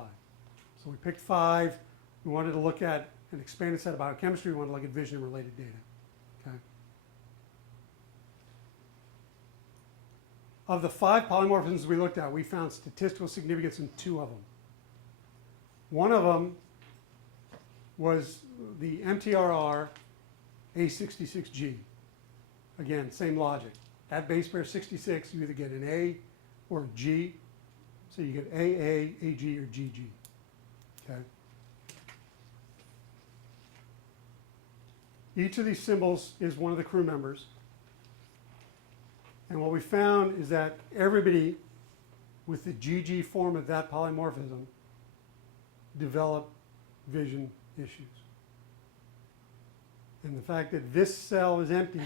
So we picked 5. We wanted to look at an expanded set of biochemistry. We wanted to look at vision and related data. Okay. Of the 5 polymorphisms we looked at, we found statistical significance in 2 of them. One of them was the MTRR A66G. Again, same logic. At base pair 66, you either get an A or a G. So you get AA, AG, or GG. Okay. Each of these symbols is one of the crew members. And what we found is that everybody with the GG form of that polymorphism developed vision issues. And the fact that this cell is empty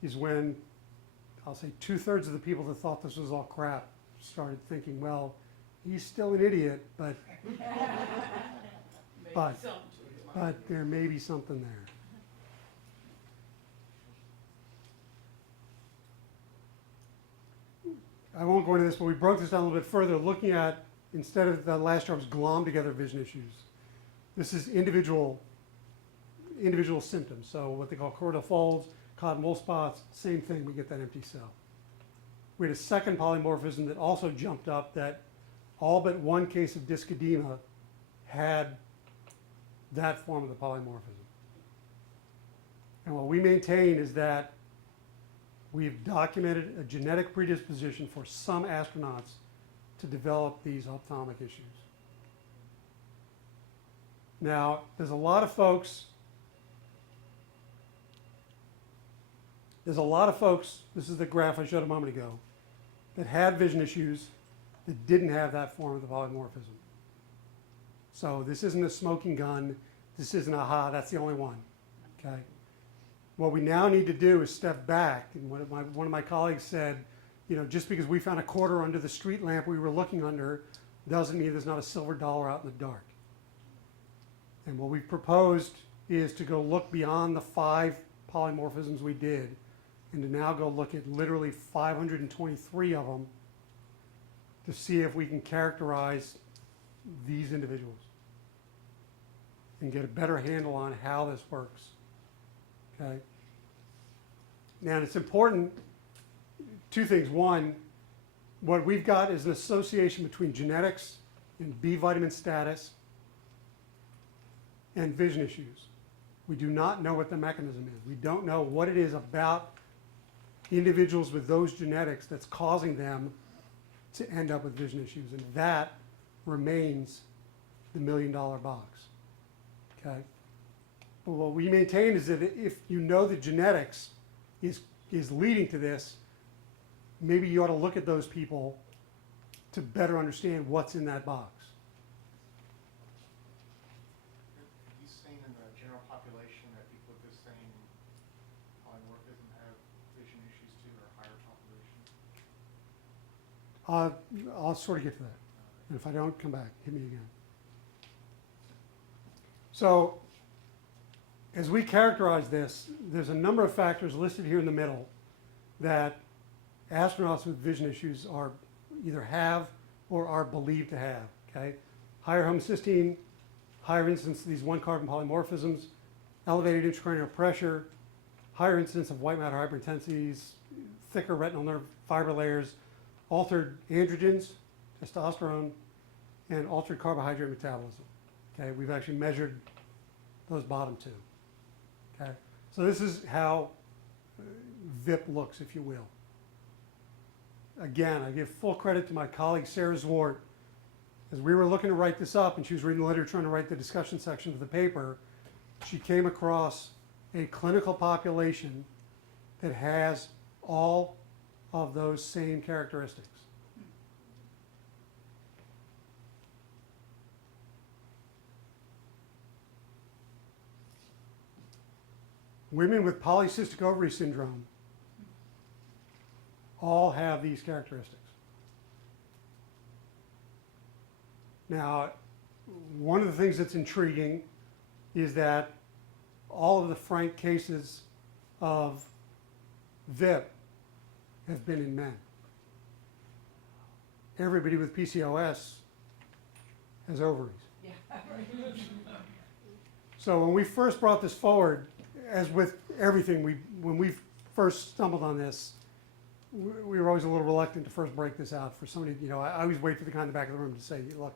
is when, I'll say, 2/3 of the people that thought this was all crap started thinking, well, he's still an idiot, but there may be something there. I won't go into this, but we broke this down a little bit further, looking at, instead of the last year I was glommed together vision issues. This is individual symptoms. So what they call choroidal folds, cotton wool spots, same thing, we get that empty cell. We had a second polymorphism that also jumped up, that all but one case of dysedema had that form of the polymorphism. And what we maintain is that we've documented a genetic predisposition for some astronauts to develop these ophthalmic issues. Now, there's a lot of folks, this is the graph I showed a moment ago, that had vision issues that didn't have that form of the polymorphism. So this isn't a smoking gun. This isn't aha, that's the only one. Okay. What we now need to do is step back. And one of my colleagues said, just because we found a quarter under the street lamp we were looking under doesn't mean there's not a silver dollar out in the dark. And what we've proposed is to go look beyond the 5 polymorphisms we did, and to now go look at literally 523 of them to see if we can characterize these individuals and get a better handle on how this works. Okay. Now, it's important, 2 things. One, what we've got is an association between genetics and B vitamin status and vision issues. We do not know what the mechanism is. We don't know what it is about individuals with those genetics that's causing them to end up with vision issues. And that remains the $1 million box. Okay? But what we maintain is that if you know the genetics is leading to this, maybe you ought to look at those people to better understand what's in that box. Have you seen in the general population that people with the same polymorphism have vision issues too, or higher population? I'll sort of get to that. And if I don't, come back, hit me again. So, as we characterize this, there's a number of factors listed here in the middle that astronauts with vision issues are either have or are believed to have. Okay? Higher homocysteine, higher incidence of these 1-carbon polymorphisms, elevated intracranial pressure, higher incidence of white matter hyperintensities, thicker retinal nerve fiber layers, altered androgens, testosterone, and altered carbohydrate metabolism. Okay? We've actually measured those bottom 2. Okay? So this is how VIP looks, if you will. Again, I give full credit to my colleague Sarah Zwart. As we were looking to write this up, and she was reading the literature trying to write the discussion section of the paper, she came across a clinical population that has all of those same characteristics. Women with polycystic ovary syndrome all have these characteristics. Now, one of the things that's intriguing is that all of the frank cases of VIP have been in men. Everybody with PCOS has ovaries. Yeah. So when we first brought this forward, as with everything, when we first stumbled on this, we were always a little reluctant to first break this out for somebody. I always wait for the guy in the back of the room to say, "Look,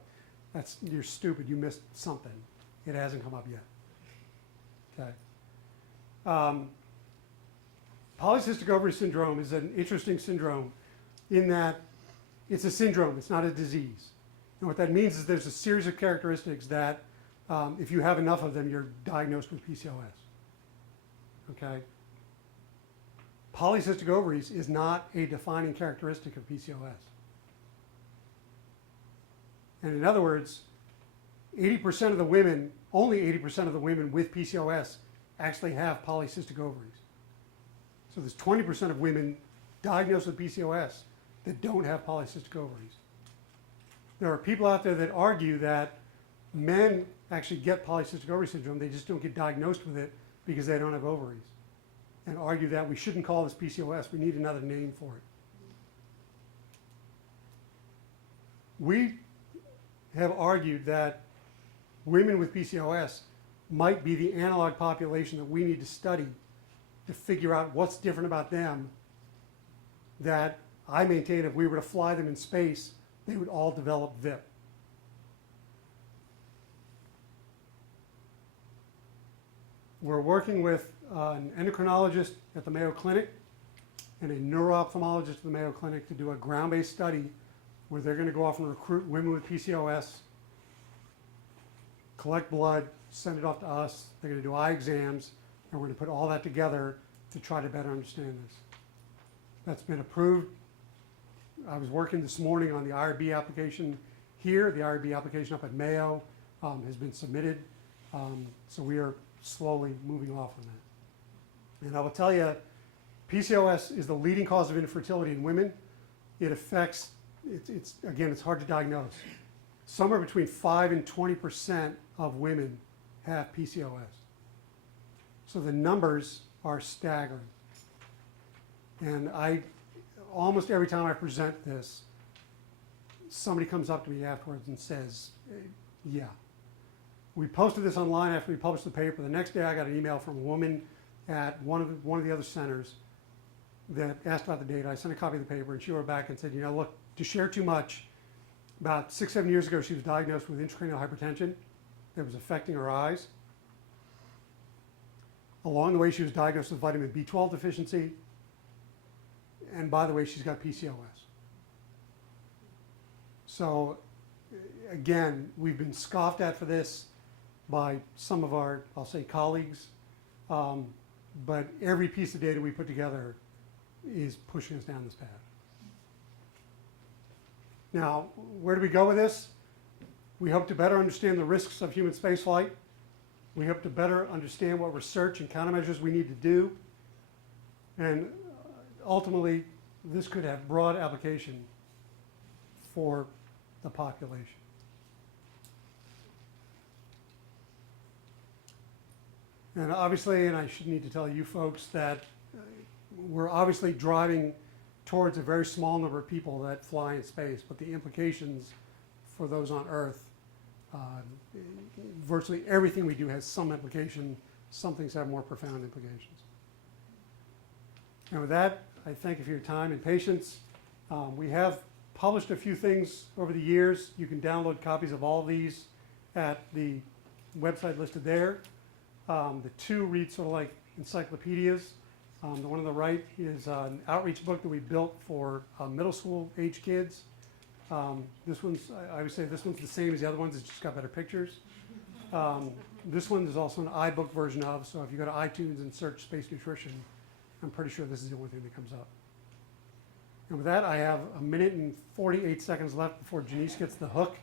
you're stupid. You missed something. It hasn't come up yet." Okay. Polycystic ovary syndrome is an interesting syndrome in that it's a syndrome. It's not a disease. And what that means is there's a series of characteristics that, if you have enough of them, you're diagnosed with PCOS. Okay? Polycystic ovaries is not a defining characteristic of PCOS. And in other words, 80% of the women, only 80% of the women with PCOS actually have polycystic ovaries. So there's 20% of women diagnosed with PCOS that don't have polycystic ovaries. There are people out there that argue that men actually get polycystic ovary syndrome, they just don't get diagnosed with it because they don't have ovaries. And argue that we shouldn't call this PCOS, we need another name for it. We have argued that women with PCOS might be the analog population that we need to study to figure out what's different about them, that I maintain if we were to fly them in space, they would all develop VIP. We're working with an endocrinologist at the Mayo Clinic and a neuro-ophthalmologist at the Mayo Clinic to do a ground-based study where they're going to go off and recruit women with PCOS, collect blood, send it off to us. They're going to do eye exams, and we're going to put all that together to try to better understand this. That's been approved. I was working this morning on the IRB application here. The IRB application up at Mayo has been submitted. So we are slowly moving off on that. And I will tell you, PCOS is the leading cause of infertility in women. It affects, again, it's hard to diagnose. Somewhere between 5 and 20% of women have PCOS. So the numbers are staggering. And almost every time I present this, somebody comes up to me afterwards and says, yeah. We posted this online after we published the paper. The next day I got an email from a woman at one of the other centers that asked about the data. I sent a copy of the paper and she wrote back and said, look, to share too much, about 6-7 years ago she was diagnosed with intracranial hypertension that was affecting her eyes. Along the way she was diagnosed with vitamin B12 deficiency. And by the way, she's got PCOS. So again, we've been scoffed at for this by some of our, I'll say, colleagues. But every piece of data we put together is pushing us down this path. Now, where do we go with this? We hope to better understand the risks of human spaceflight. We hope to better understand what research and countermeasures we need to do. And ultimately, this could have broad application for the population. And obviously, and I should need to tell you folks that we're obviously driving towards a very small number of people that fly in space, but the implications for those on Earth, virtually everything we do has some implication. Some things have more profound implications. And with that, I thank you for your time and patience. We have published a few things over the years. You can download copies of all of these at the website listed there. The two read sort of like encyclopedias. The one on the right is an outreach book that we built for middle school age kids. This one's, I would say this one's the same as the other ones, it's just got better pictures. This one is also an iBook version of, so if you go to iTunes and search Space Nutrition, I'm pretty sure this is the only thing that comes up. And with that, I have 1 minute and 48 seconds left before Janice gets the hook.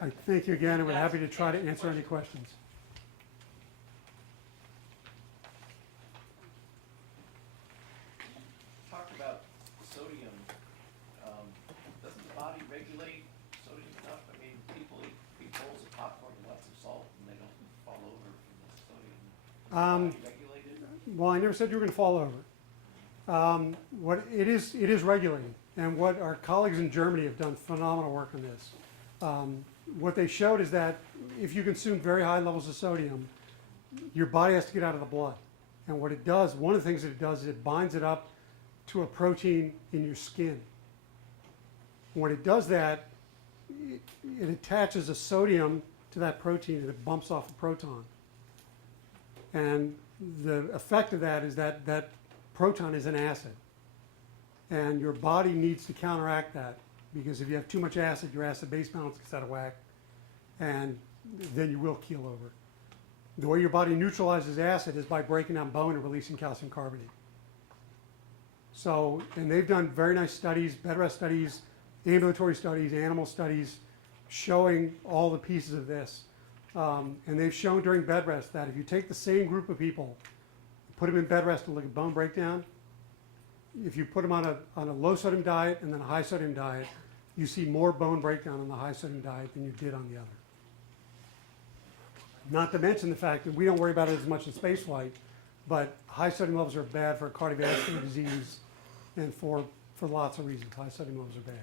I thank you again, and we're happy to try to answer any questions. sodium, doesn't the body regulate sodium enough? I mean, people eat bowls of popcorn with lots of salt and they don't fall over from the sodium. Does the body regulate it? Well, I never said you were going to fall over. It is regulating, and what our colleagues in Germany have done phenomenal work on this. What they showed is that if you consume very high levels of sodium, your body has to get out of the blood. And what it does, one of the things that it does is it binds it up to a protein in your skin. When it does that, it attaches a sodium to that protein and it bumps off a proton. And the effect of that is that that proton is an acid. And your body needs to counteract that, because if you have too much acid, your acid-base balance gets out of whack, and then you will keel over. The way your body neutralizes acid is by breaking down bone and releasing calcium carbonate. So, and they've done very nice studies, bed rest studies, ambulatory studies, animal studies, showing all the pieces of this. And they've shown during bed rest that if you take the same group of people, put them in bed rest and look at bone breakdown, if you put them on a low sodium diet and then a high sodium diet, you see more bone breakdown on the high sodium diet than you did on the other. Not to mention the fact that we don't worry about it as much in spaceflight, but high sodium levels are bad for cardiovascular disease and for lots of reasons. High sodium levels are bad.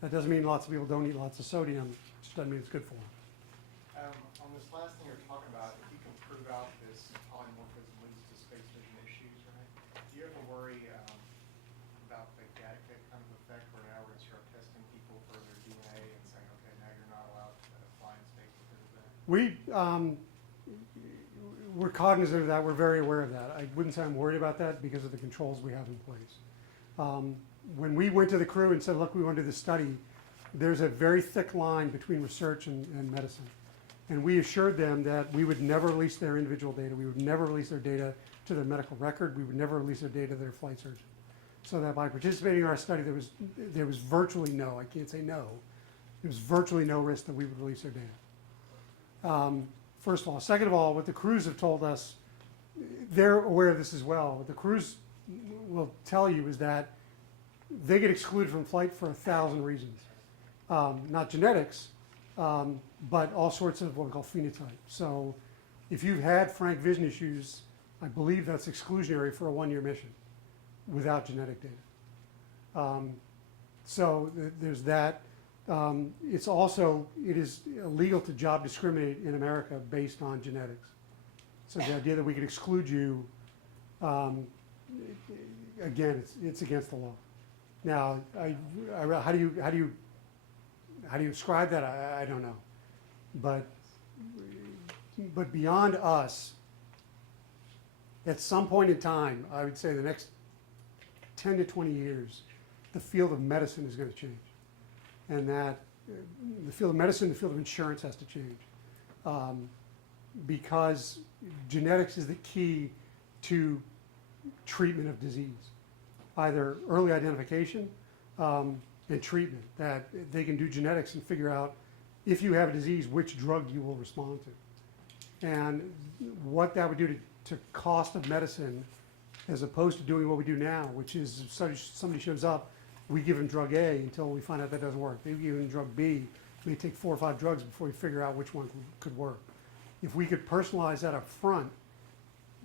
That doesn't mean lots of people don't eat lots of sodium. It just doesn't mean it's good for them. On this last thing you're talking about, if you can prove out this polymorphism leads to space vision issues, right? Do you ever worry about the Gattaca kind of effect where now we're going to start testing people for their DNA and saying, okay, now you're not allowed to fly in space because of that? We're cognizant of that. We're very aware of that. I wouldn't say I'm worried about that because of the controls we have in place. When we went to the crew and said, look, we want to do this study, there's a very thick line between research and medicine. And we assured them that we would never release their individual data. We would never release their data to their medical record. We would never release their data to their flight surgeon. So that by participating in our study, there was virtually no, I can't say no, there was virtually no risk that we would release their data. First of all. Second of all, what the crews have told us, they're aware of this as well. What the crews will tell you is that they get excluded from flight for 1,000 reasons. Not genetics, but all sorts of what we call phenotype. So if you've had frank vision issues, I believe that's exclusionary for a 1-year mission without genetic data. So there's that. It's also, it is illegal to job discriminate in America based on genetics. So the idea that we could exclude you, again, it's against the law. Now, how do you describe that? I don't know. But beyond us, at some point in time, I would say the next 10 to 20 years, the field of medicine is going to change. And that the field of medicine, the field of insurance has to change. Because genetics is the key to treatment of disease. Either early identification and treatment, that they can do genetics and figure out if you have a disease, which drug you will respond to. And what that would do to cost of medicine, as opposed to doing what we do now, which is if somebody shows up, we give them drug A until we find out that doesn't work. They give them drug B, we take 4 or 5 drugs before we figure out which one could work. If we could personalize that up front,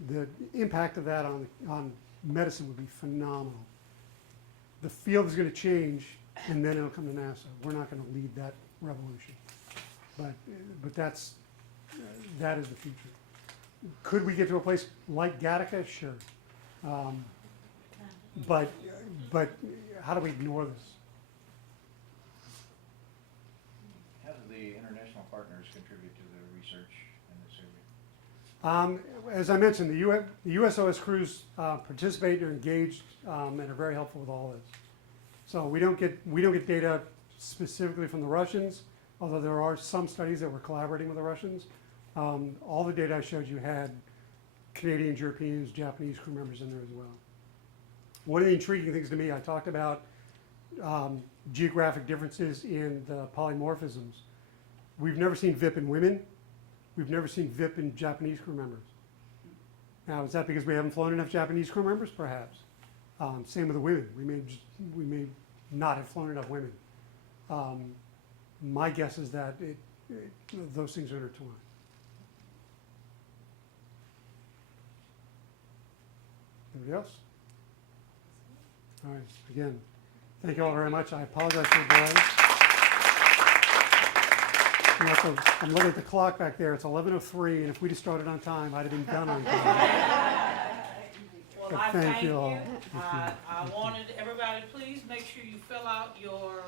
the impact of that on medicine would be phenomenal. The field is going to change, and then it'll come to NASA. We're not going to lead that revolution, but that is the future. Could we get to a place like Gattaca? Sure, but how do we ignore this? How do the international partners contribute to the research in this area? As I mentioned, the USOS crews participate, are engaged, and are very helpful with all this. So we don't get data specifically from the Russians, although there are some studies that we're collaborating with the Russians. All the data I showed you had Canadians, Europeans, Japanese crew members in there as well. One of the intriguing things to me, I talked about geographic differences in the polymorphisms. We've never seen VIP in women. We've never seen VIP in Japanese crew members. Now, is that because we haven't flown enough Japanese crew members? Perhaps. Same with the women. We may not have flown enough women. My guess is that those things are intertwined. Anybody else? All right, again, thank you all very much. I apologize for the delay. And also, I'm looking at the clock back there. It's 11:03, and if we'd have started on time, I'd have been done on time. Well, But I thank thank you you. all. I wanted everybody, please make sure you fill out your